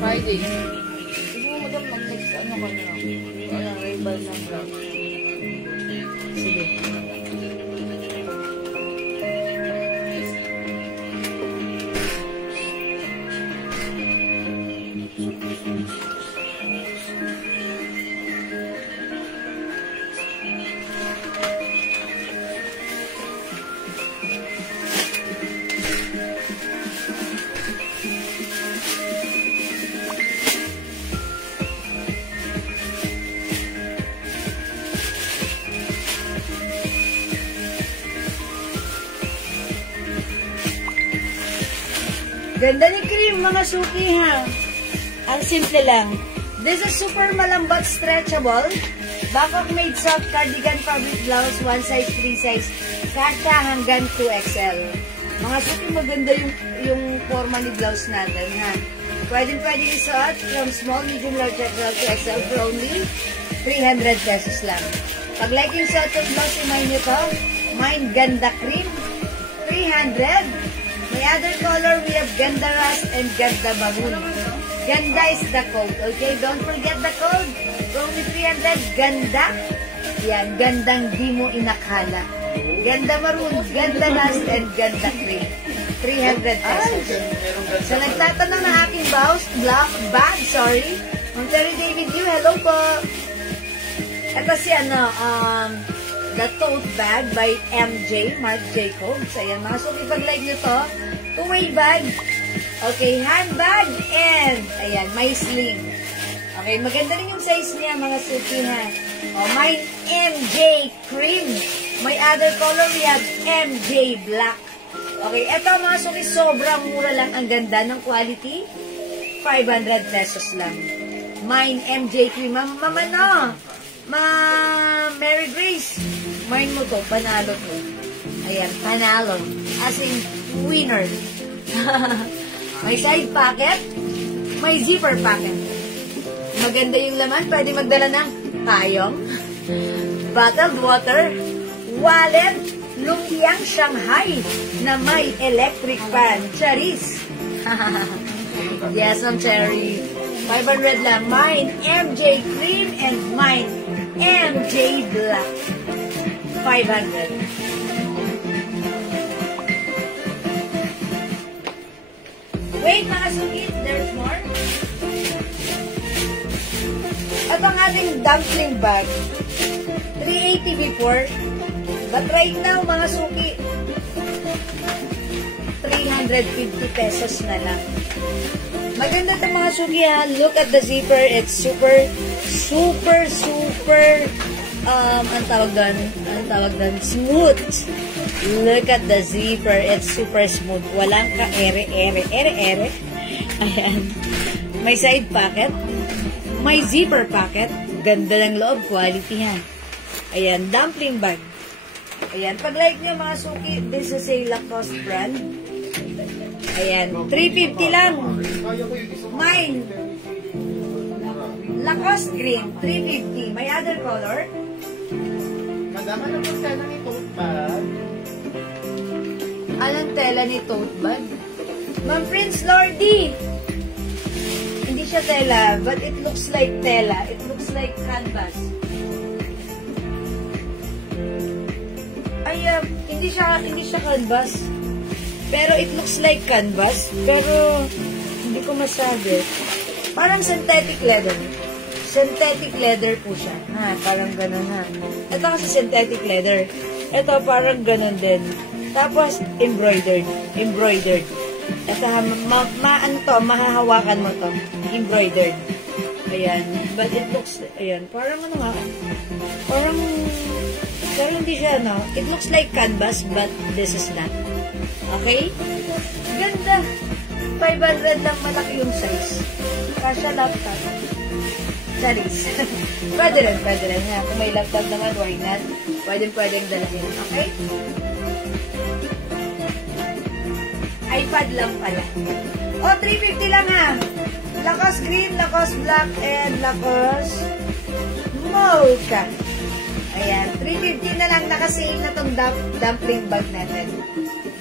Friday. Hindi mo madam mag-next ano ka na lang. Walang rival ng vlog. Sige. Ganda ni cream, mga suki ha. Ang simple lang. This is super malambot stretchable. Bangkok made soft cardigan fabric blouse, 1 size, 3 size. Kasha hanggang 2XL. Mga suki, maganda yung forma ni blouse natin ha. Pwede isuot from small, medium, large, XL to XL for only 300 pesos lang. Pag like yung suot ng blouse, imayin nyo to. Mine Ganda Cream, 300. May other color, we have Ganda Rust and Ganda Maroon. Ganda is the code, okay? Don't forget the code. Only 300, Ganda. Yan, gandang di mo inakala. Ganda Maroon, Ganda Rust, and Ganda Cream. 300 pesos. So, nagtatanong ng aking bag, sorry. Ma'am Terry David Yu, hello po. Ito si The Tote Bag by MJ, Marc Jacobs. Ayan, mga suki, pag-like nyo to. Two-way bag. Okay, handbag and, ayan, may sling. Okay, maganda rin yung size niya, mga suki, ha. Oh, may MJ Cream. May other color, we have MJ Black. Okay, eto mga suki, sobrang mura lang, ang ganda ng quality. 500 pesos lang. Mine MJ Cream. Mama no. Mary Grace. Mine mo to, panalo to. Ayan, panalo. As in, winner. May side pocket. May zipper pocket. Maganda yung laman. Pwede magdala ng payong, bottled water, wallet, lumpiang Shanghai na may electric fan. Charis. Yes, I'm Cherry. 500 lang. Mine, MJ Cream, and mine, MJ Black. 500. Wait, mga sugit, there's more. At ang ating dumpling bag, 380 before, but right now, mga suki, 350 pesos na lang. Maganda ito mga suki ha. Look at the zipper. It's super, ang tawag doon, smooth. Look at the zipper. It's super smooth. Walang ka-ere. Ayan. May side pocket. May zipper pocket. Ganda ng loob. Quality ha. Ayan. Dumpling bag. Ayan. Pag-like nyo mga suki, this is a Lacoste brand. Ayan. 350 lang. Mine. Lacoste green. 350. May other color. Madam, ano po tela ni tote bag? Anong tela ni tote bag? Ma'am Prince Lordy. Hindi siya tela, but it looks like tela. It looks like canvas. Ay, hindi siya canvas. Pero it looks like canvas. Pero, hindi ko masabi. Parang synthetic leather. Synthetic leather po siya. Ha, parang ganun ha. Ito kasi synthetic leather. Ito parang ganun din. Tapos, embroidered. Ito ha, mahahawakan mo to. Embroidered. Ayan. But it looks, ayan, parang ano nga. Parang hindi siya, no? It looks like canvas, but this is not. Okay? Ganda. 500 lang, malaki yung size. Kasha laptop. Charis. Pwede rin. Ha? Kung may laptop naman, why not? Pwedeng dalhin. Okay? iPad lang pala. O, 350 lang ha. Lacoste green, Lacoste black, and Lacoste mocha. Ayan. 350 na lang. Nakasale na tong dumpling bag natin.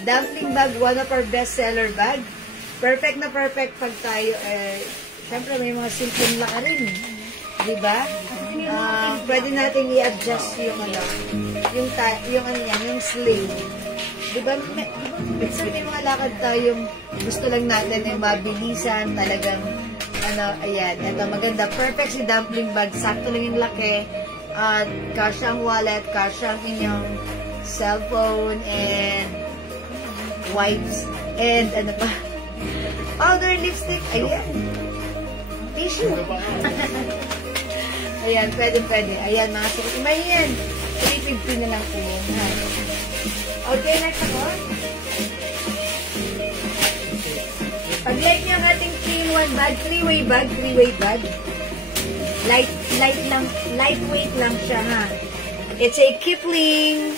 Dumpling bag, one of our best-seller bag. Perfect na perfect pag tayo, syempre may mga simpleng laka rin. Diba? Pwede natin i-adjust yung sling. Diba? Minsan may mga lakad tayong gusto lang natin yung mabilisan, talagang, ayan, ito maganda. Perfect si dumpling bag. Sakto lang yung laki. Kasyang wallet, kasyang inyong cellphone, and wipes, and ano pa? Powder lipstick. Ayan. Tissue. Ayan, pwede. Ayan, mga sukat. Imayin. 350 na lang po yun. Okay, next ako. Pag like niyo ang ating 3-in-1 bag, 3-way bag, lightweight lang siya, ha. It's a Kipling.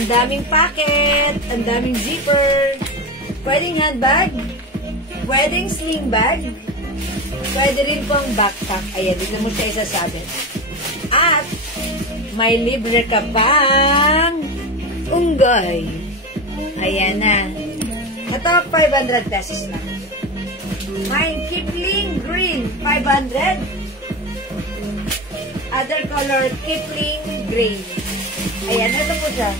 Ang daming packet, ang daming zipper. Pwedeng handbag, pwedeng sling bag, pwede rin pong backpack. Ayan, dito mo siya isasabit. At, may libre ka pang unggoy. Ayan na. Ito, 500 pesos lang. May Kipling green, 500. Other color, Kipling green. Ayan, ito po siya.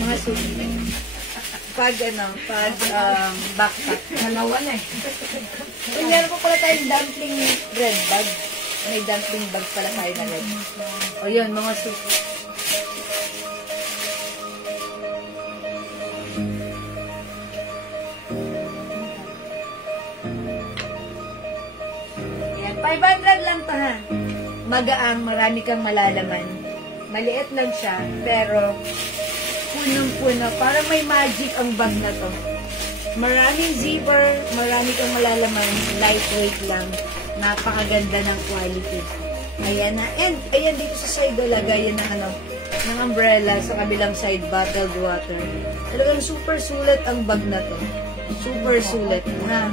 Mga susi. Pag backpack. Dalawa na eh. Kung meron po pala tayong dumpling red bag. May dumpling bag pala tayo na red. O yun, mga susi. Ayan, 500 lang to, ha. Magaang, marami kang malalaman. Maliit lang siya, pero punong-puno. Para may magic ang bag na to. Maraming zipper, marami kang malalaman, lightweight lang. Napakaganda ng quality. Ayan na. And, ayan dito sa side, lagayan ng umbrella. Sa kabilang side, bottled water. Talagang super sulit ang bag na to. Super sulit. Ha?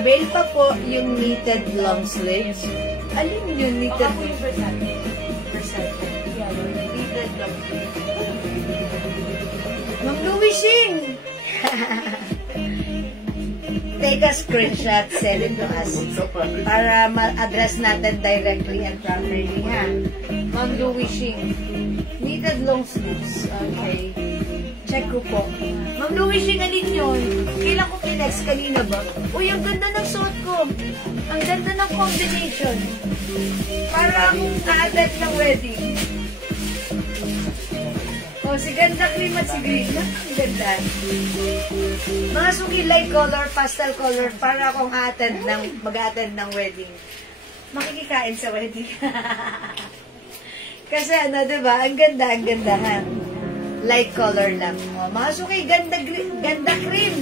Avail pa po yung knitted long sleeves. Alin yung knitted? Baka po yung versatile. Versatile. Knitted long sleeves. Ma'am Louising! Take a screenshot, send it to us para ma-address natin directly and properly, ha? Ma'am Louising. Knitted long sleeves. Okay. Check ko po. Ma'am Louising, alin yun? Kailan ko pinex kanina ba? Uy, ang ganda ng suot ko. Ang ganda ng combination. Para akong ka-attend ng wedding. O, si ganda cream at si green. Ang ganda. Mga suki light color, pastel color, para akong mag-attend ng wedding. Makikikain sa wedding. Kasi diba? Ang ganda, ha? Light color lang. O, mga suki, ganda cream.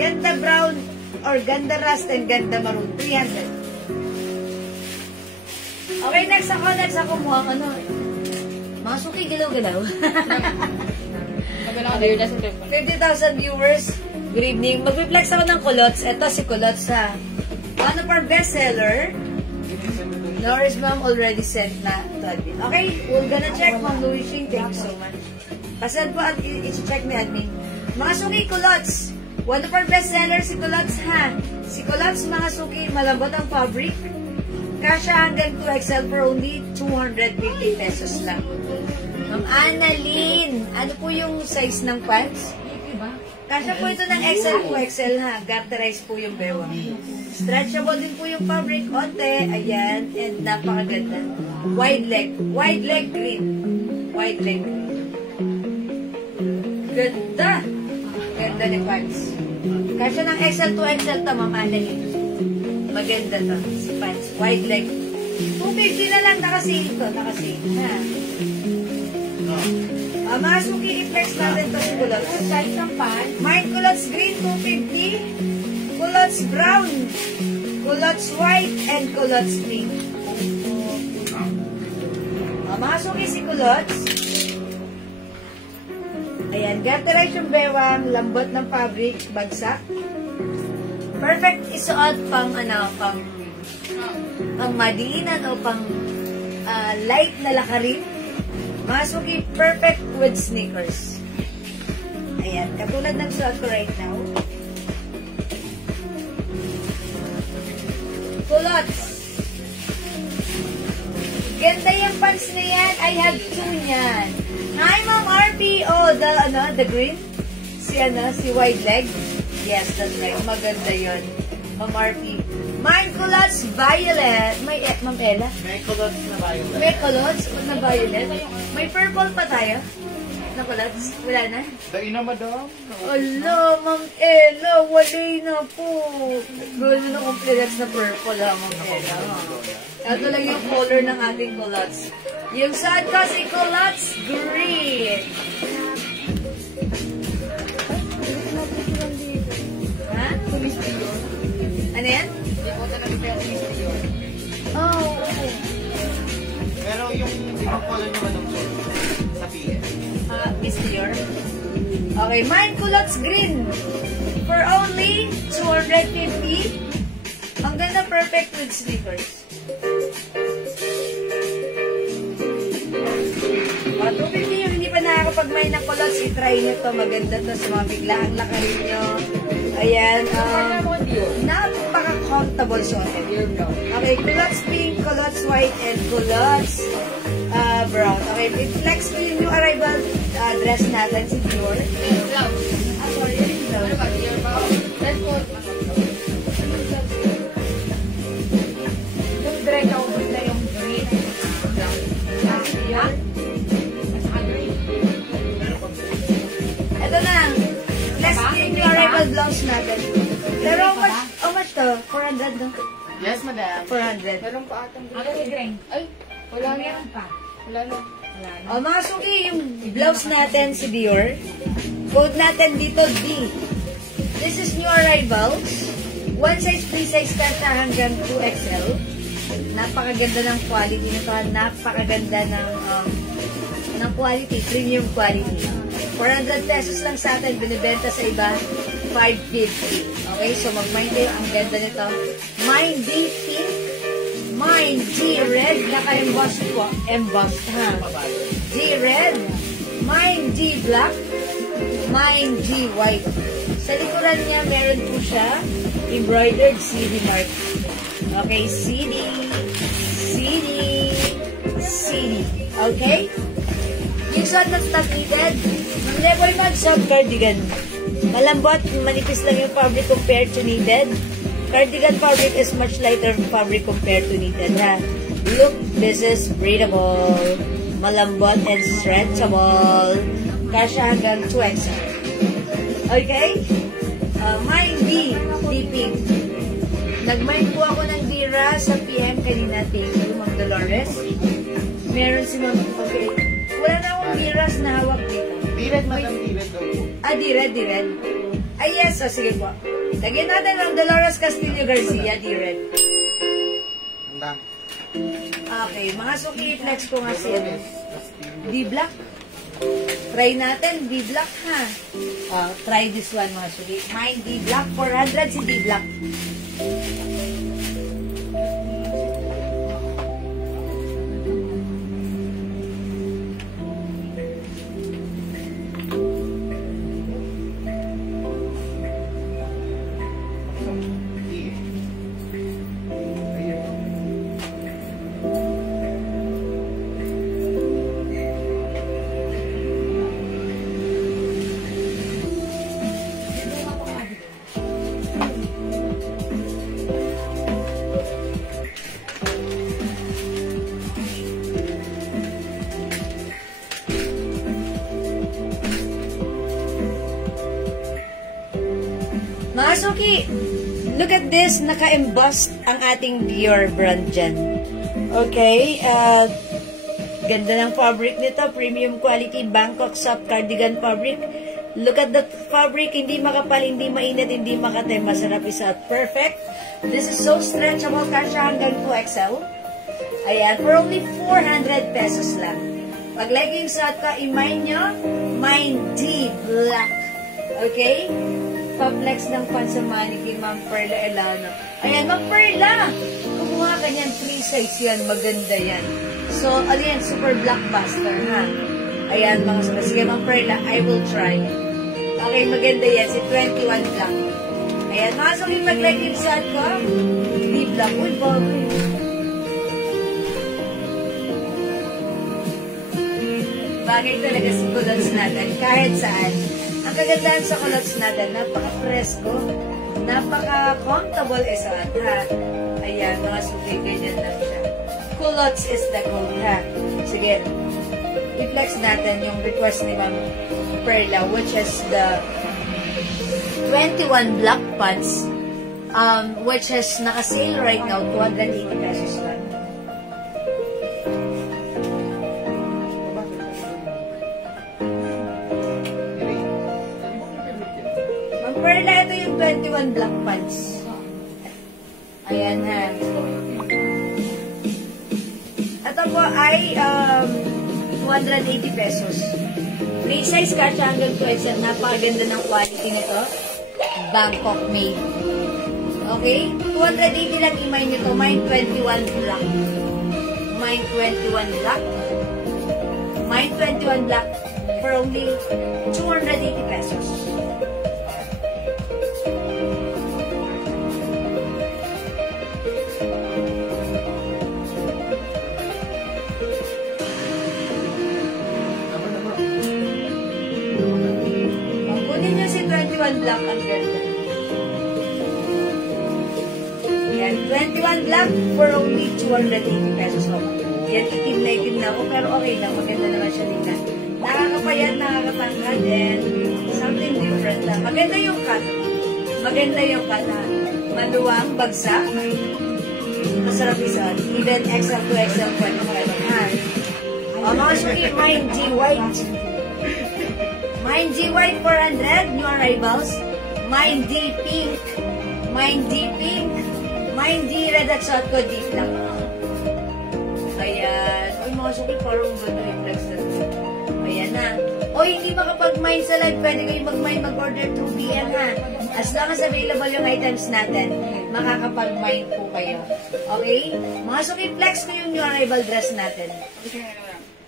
Ganda brown, or ganda rust, and ganda maroon. 300. Okay, next ako mukhang mga suki, galaw-galaw. 50,000 viewers. Good evening. Mag-reflex ako ng culottes. Ito si culottes, ha. One of our bestseller. Norris ma'am already sent na to admin. Okay, we're gonna check Ma'am Louising. Thank you so much. Pasend po at i-check ni admin. Mga suki, culottes. One of our bestsellers si culottes, ha. Si culottes, mga suki, malambot ang fabric. Kasha hanggang 2XL for only 250 pesos lang. Ma'am Annalyn, ano po yung size ng pants? Kasha po ito ng XL to XL, ha. Garterize po yung bewang. Stretchable din po yung fabric. Onte, ayan. And napakaganda. Wide leg green. Wide leg green. Ganda. Ganda ni pants. Kasha ng XL to XL to, Ma'am Annalyn. Maganda to. Si pants. Wide leg. 250 na lang. Nakasale to. Ha. Mga suki, i-flex natin to si culottes. Size ng pants. Mine culottes green, 250. Culottes brown. Culottes white. And culottes pink. Mga suki, si culottes. Ayan. Garterize yung bewang. Lambot ng fabric. Bagsak. Perfect isuot pang madiinan o pang light na lakarin. Masuki, perfect with sneakers. Ayan, katulad ng suot ko right now. Culottes. Ganda yung pants na yan. I have two yan. Hi, Ma'am RP. Oh, the green? Si wide leg? Yes, that's right. Maganda yun. Ma'am RP. Mine culottes violet. May, Ma'am Ella? May culottes na violet. May culottes na violet. May purple pa tayo. Na culottes. Wala na? Daina, madam. Ala, Ma'am Ella. Wala na po. Gano'n na complex na purple, ha, Ma'am Ella. Ito lang yung color ng ating culottes. Yung saan kasi culottes green. Ha? Oh, okay. Pero yung ibang color naman ng suit sa PS. Miss Dior. Okay, mine culottes green. For only 250. Ang ganda, perfect with sneakers. 250 yung hindi pa nakakapag-mine ng culottes, i-try nyo to. Maganda to sa mga biglaang lakarin nyo. Ayan, napaka-comfortable suotin. Okay, culottes pink, culottes white, and culottes brown. Okay, i-flex ko yung new arrival dress natin, si Dior. Sorry, Yung dress ako na yung green. Ito na. Let's take new arrival blouse natin. Pero how much to? 400 no? Yes, madam. 400. Meron pa atang Ano yung green? Ay, wala na. Meron pa. Wala na. O mga suki, yung blouse natin si Dior. Code natin dito D. This is new arrivals. One size, free size kanta hanggang 2XL. Napakaganda ng quality nito. Napakaganda ng quality, premium quality. 400 pesos lang sa atin, binibenta sa iba, 550. Okay, so mag-mind kayo, ang ganda nito. Mine D pink, mine D red, naka-embossed po. Embossed, ha? D red, mine D black, mine D white. Sa likuran niya, meron po siya embroidered CD mark. Okay, CD, CD, CD. Okay? Yung suot ng stuff needed, ng level 1 sub cardigan. Malambot, manipis lang yung fabric compared to needed. Cardigan fabric is much lighter fabric compared to needed, ha? Look, this is breathable, malambot and stretchable. Kasha hanggang 2XL. Okay? Mine D, pink. Nag-mine po ako ng Dira sa PM kanina. Thank you, Ma'am Dolores. Meron si Ma'am, okay. Wala na akong Diras na hawak dito. Di-red, madam. Di-red daw po. D-red, D-red. Ay, yes. Sige po. Lagyan natin Ma'am Dolores Castillo Garcia, D-red. Andang. Okay, mga suki, flex ko nga si D-black. Try natin, D-black ha. Try this one mga suki. Mine D-black, 400 si D-black. Mga suki, look at this, naka-embossed ang ating Dior brand dyan. Okay, ganda ng fabric nito, premium quality, Bangkok soft cardigan fabric. Look at that fabric, hindi makapal, hindi mainit, hindi makatay, masarap isuot. Perfect. This is so stretchable, kasha hanggang 2XL. Ayan, for only 400 pesos lang. Pag leggings suot ka, i-mine nyo, mine D black. Okay? Pa-flex ng pansamani kay Ma'am Perla Elano. Ayan, Ma'am Perla! Kumuha ka niyan, 3 size yan, maganda yan. So, ano yan, super blockbuster, ha? Ayan, mga suka. Sige, Ma'am Perla, I will try. Okay, maganda yan, si 21 black. Ayan, mga suki, pag-leggings suot ko, D black. Uy, bago. Bagay talaga sa culottes natin, kahit saan. Ang kagandahan sa culottes natin, napaka-fresco, napaka-comfortable isuot, ha? Ayan, mga suki, ganyan lang siya. Culottes is the code, ha? Sige, i-flex natin yung request ni Ma'am Perla, which is the 21 black pants, which is naka-sale right now, 280 pesos lang. Perla, ito yung 21 black pants. Ayan ha. Ito po ay 280 pesos. Free size kasha hanggang 2XL. Napakaganda ng quality nito. Bangkok made. Okay? 280 lang imay nito. Mine 21 black. Mine 21 black. Mine 21 black for only 280 pesos. Kunin niyo si 21 black ang ganda. Yan, 21 black for only 280 pesos. Yan, itim na ako, pero okay lang. Maganda naman siya din. Nakakapayat, nakakatangkad, and something different lang. Maganda yung cut. Maganda yung cut na maluwang, bagsak. Masarap isuot. Even XL to XL pwede mo rin. Mga suki, Mine G White. Mine G White 400, new arrivals. Mine D Pink. Mine D Pink. Mine D Red at suot ko, deep lang. Ayan. Uy, mga suki, parang ganda yung flex na ito. Ayan na. O, hindi makapag-mine sa live. Pwede kayo mag-mine, mag-order through DM ha. As long as available yung items natin, makakapag-mine po kayo. Okay? Mga suki, flex ko yung new arrival dress natin.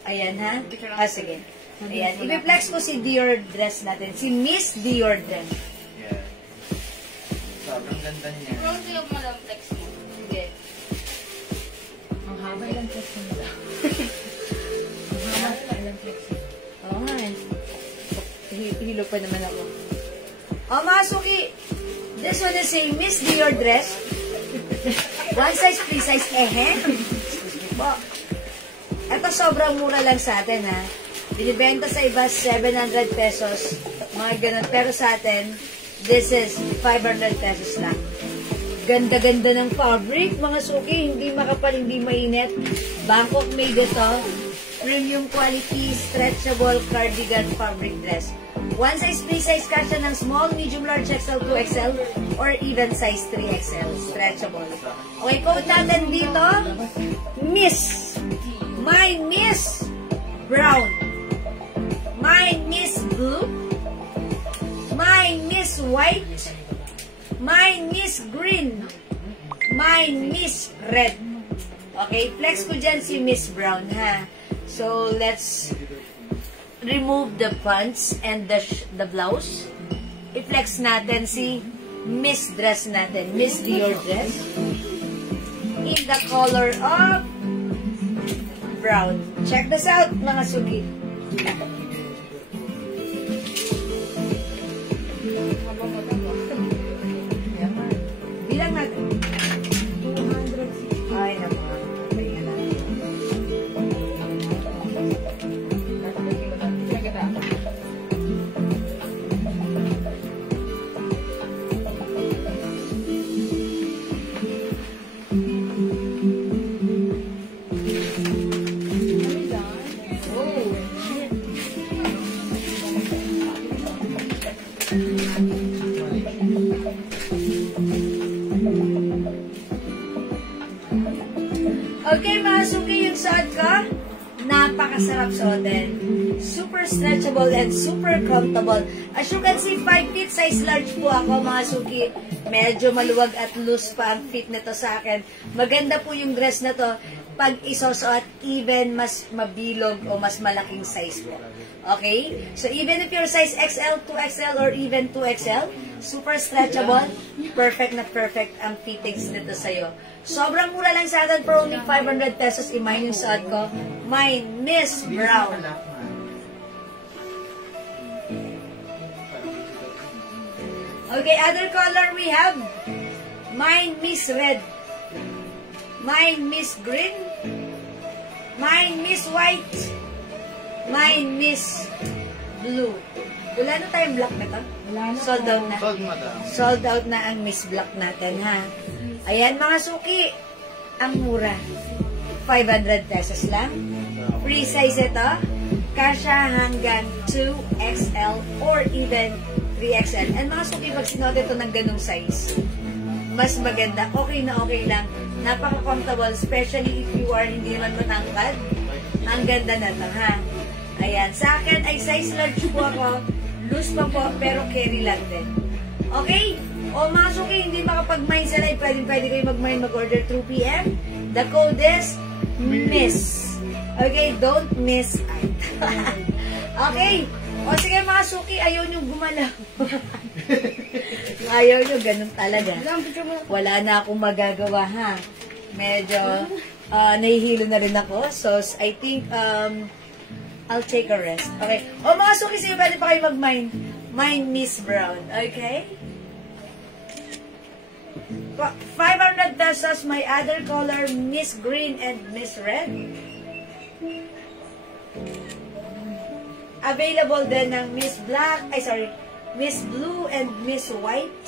Ayan ha. Sige. Ayan. I-flex ko si Dior dress natin. Si Miss Dior din. Yeah. Sobrang ganda niya. Pero gusto yung malang flex mo. Sige. Ang haba lang flex mo nila. Ang haba lang flex mo. Oo nga eh. Hilo pa naman ako. O mga suki, this one is a Miss Dior dress. One size, free size, Excuse me po. Ito sobrang mura lang sa atin ha. Binibenta sa iba 700 pesos. Mga ganun. Pero sa atin, this is 500 pesos lang. Ganda-ganda ng fabric, mga suki. Hindi makapal, hindi mainit. Bangkok made ito. Premium quality, stretchable cardigan fabric dress. One size, free size kasha ng small, medium, large, XL, 2XL, or even size 3XL. Stretchable. Okay, quote natin dito. Miss. My Miss Brown. My Miss Blue. My Miss White. My Miss Green. My Miss Red. Okay, flex ko dyan si Miss Brown, ha? So, let's remove the pants and the blouse. I-flex natin si Miss Dress natin. Miss Dior dress. In the color of brown. Check this out, mga suki. Bilang natin. 200. Ay, naku. Pahinga natin. Okay, mga suki, yung suot ko, napakasarap suotin. Super stretchable and super comfortable. As you can see, 5 feet size large po ako, mga suki. Medyo maluwag at loose pa ang fit nito sa akin. Maganda po yung dress na to pag isusuot, even mas mabilog o mas malaking size po. Okay? So, even if your size XL, 2XL, or even 2XL, super stretchable, perfect na perfect ang fittings nito sa'yo. Sobrang mura lang sa atin, for only 500 pesos. I-mine yung suot ko. My Miss Brown. Okay, other color we have. My Miss Red. My Miss Green. My Miss White. My Miss Blue. Wala na tayong black na to? Sold out na. Sold, madam. Sold out na ang Miss Black natin, ha? Ayan, mga suki. Ang mura. 500 pesos lang. Free size ito. Kasha hanggang 2XL or even 3XL. And mga suki, pag sinuot ito ng ganung size, mas maganda. Okay na okay lang. Napaka-comfortable, especially if you are hindi naman matangkad. Ang ganda na to, ha? Ayan. Sa akin ay size large po ako. Loose pa po, pero carry lang din. Okay? O mga suki, hindi makapag-mine sa live. Pwede kayo mag-mine, mag-order through PM. The code is MISS. Okay? Don't miss out. Okay? O sige mga suki, ayaw nyo gumalaw. Ayaw nyo, ganun talaga. Wala na akong magagawa, ha? Medyo nahihilo na rin ako. So, I think I'll take a rest. Okay? O mga suki, sige, pwede pa kayo mag-mine. Mine Miss Brown. Okay? 500 pesos, my other color, Miss Green and Miss Red. Available din ng Miss Black, Miss Blue and Miss White.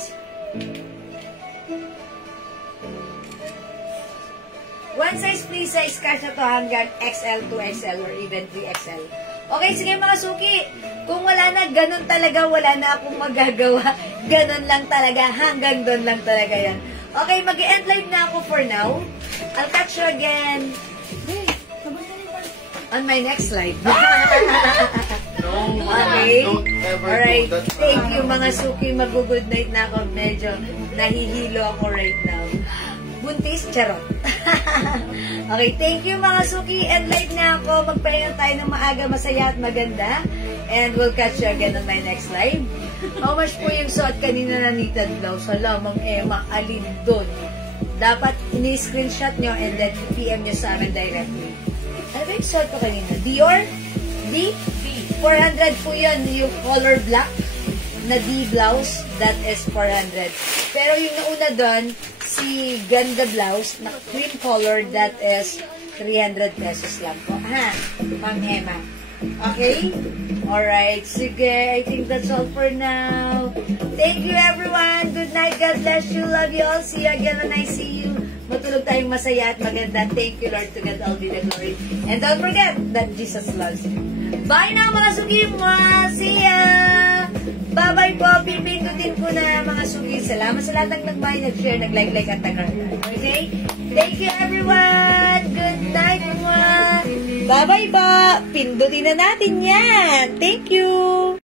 One size, please, size cash na to hanggang XL, 2XL, or even 3XL. Okay, sige mga suki. Kung wala na, ganun talaga, wala na akong magagawa. Ganun lang talaga, hanggang doon lang talaga yan. Okay, mag-end live na ako for now. I'll catch you again on my next live. Okay? Alright. Thank you mga suki. Mag-good night na ako. Medyo nahihilo ako right now. Buntis, charot. Okay, thank you mga suki. End live na ako. Magpahinga tayo ng maaga, masaya at maganda. And we'll catch you again on my next live. How much po yung suot kanina na knitted blouse? Hala, Mang Emma, alin doon? Dapat ini-screenshot nyo and then PM nyo sa amin directly. Ano ba yung suot ko kanina? Dior? D? 400 po yun, yung color black na D blouse. That is 400. Pero yung nauna doon, si Ganda blouse na cream color, that is 300 pesos lang po. Ha? Mang Emma. Okay? Alright. Sige. I think that's all for now. Thank you everyone. Good night. God bless you. Love you all. See you again when I see you. Matulog tayong masaya at maganda. Thank you Lord. To God all be the glory. And don't forget that Jesus loves you. Bye now mga suki. See ya! Bye-bye po. Pipindutin ko na mga suki. Salamat sa lahat ng nag-buy, nag-share, nag-like at nag-heart. Okay? Thank you everyone. Good night mga. Bye-bye po. Pindutin na natin yan. Thank you.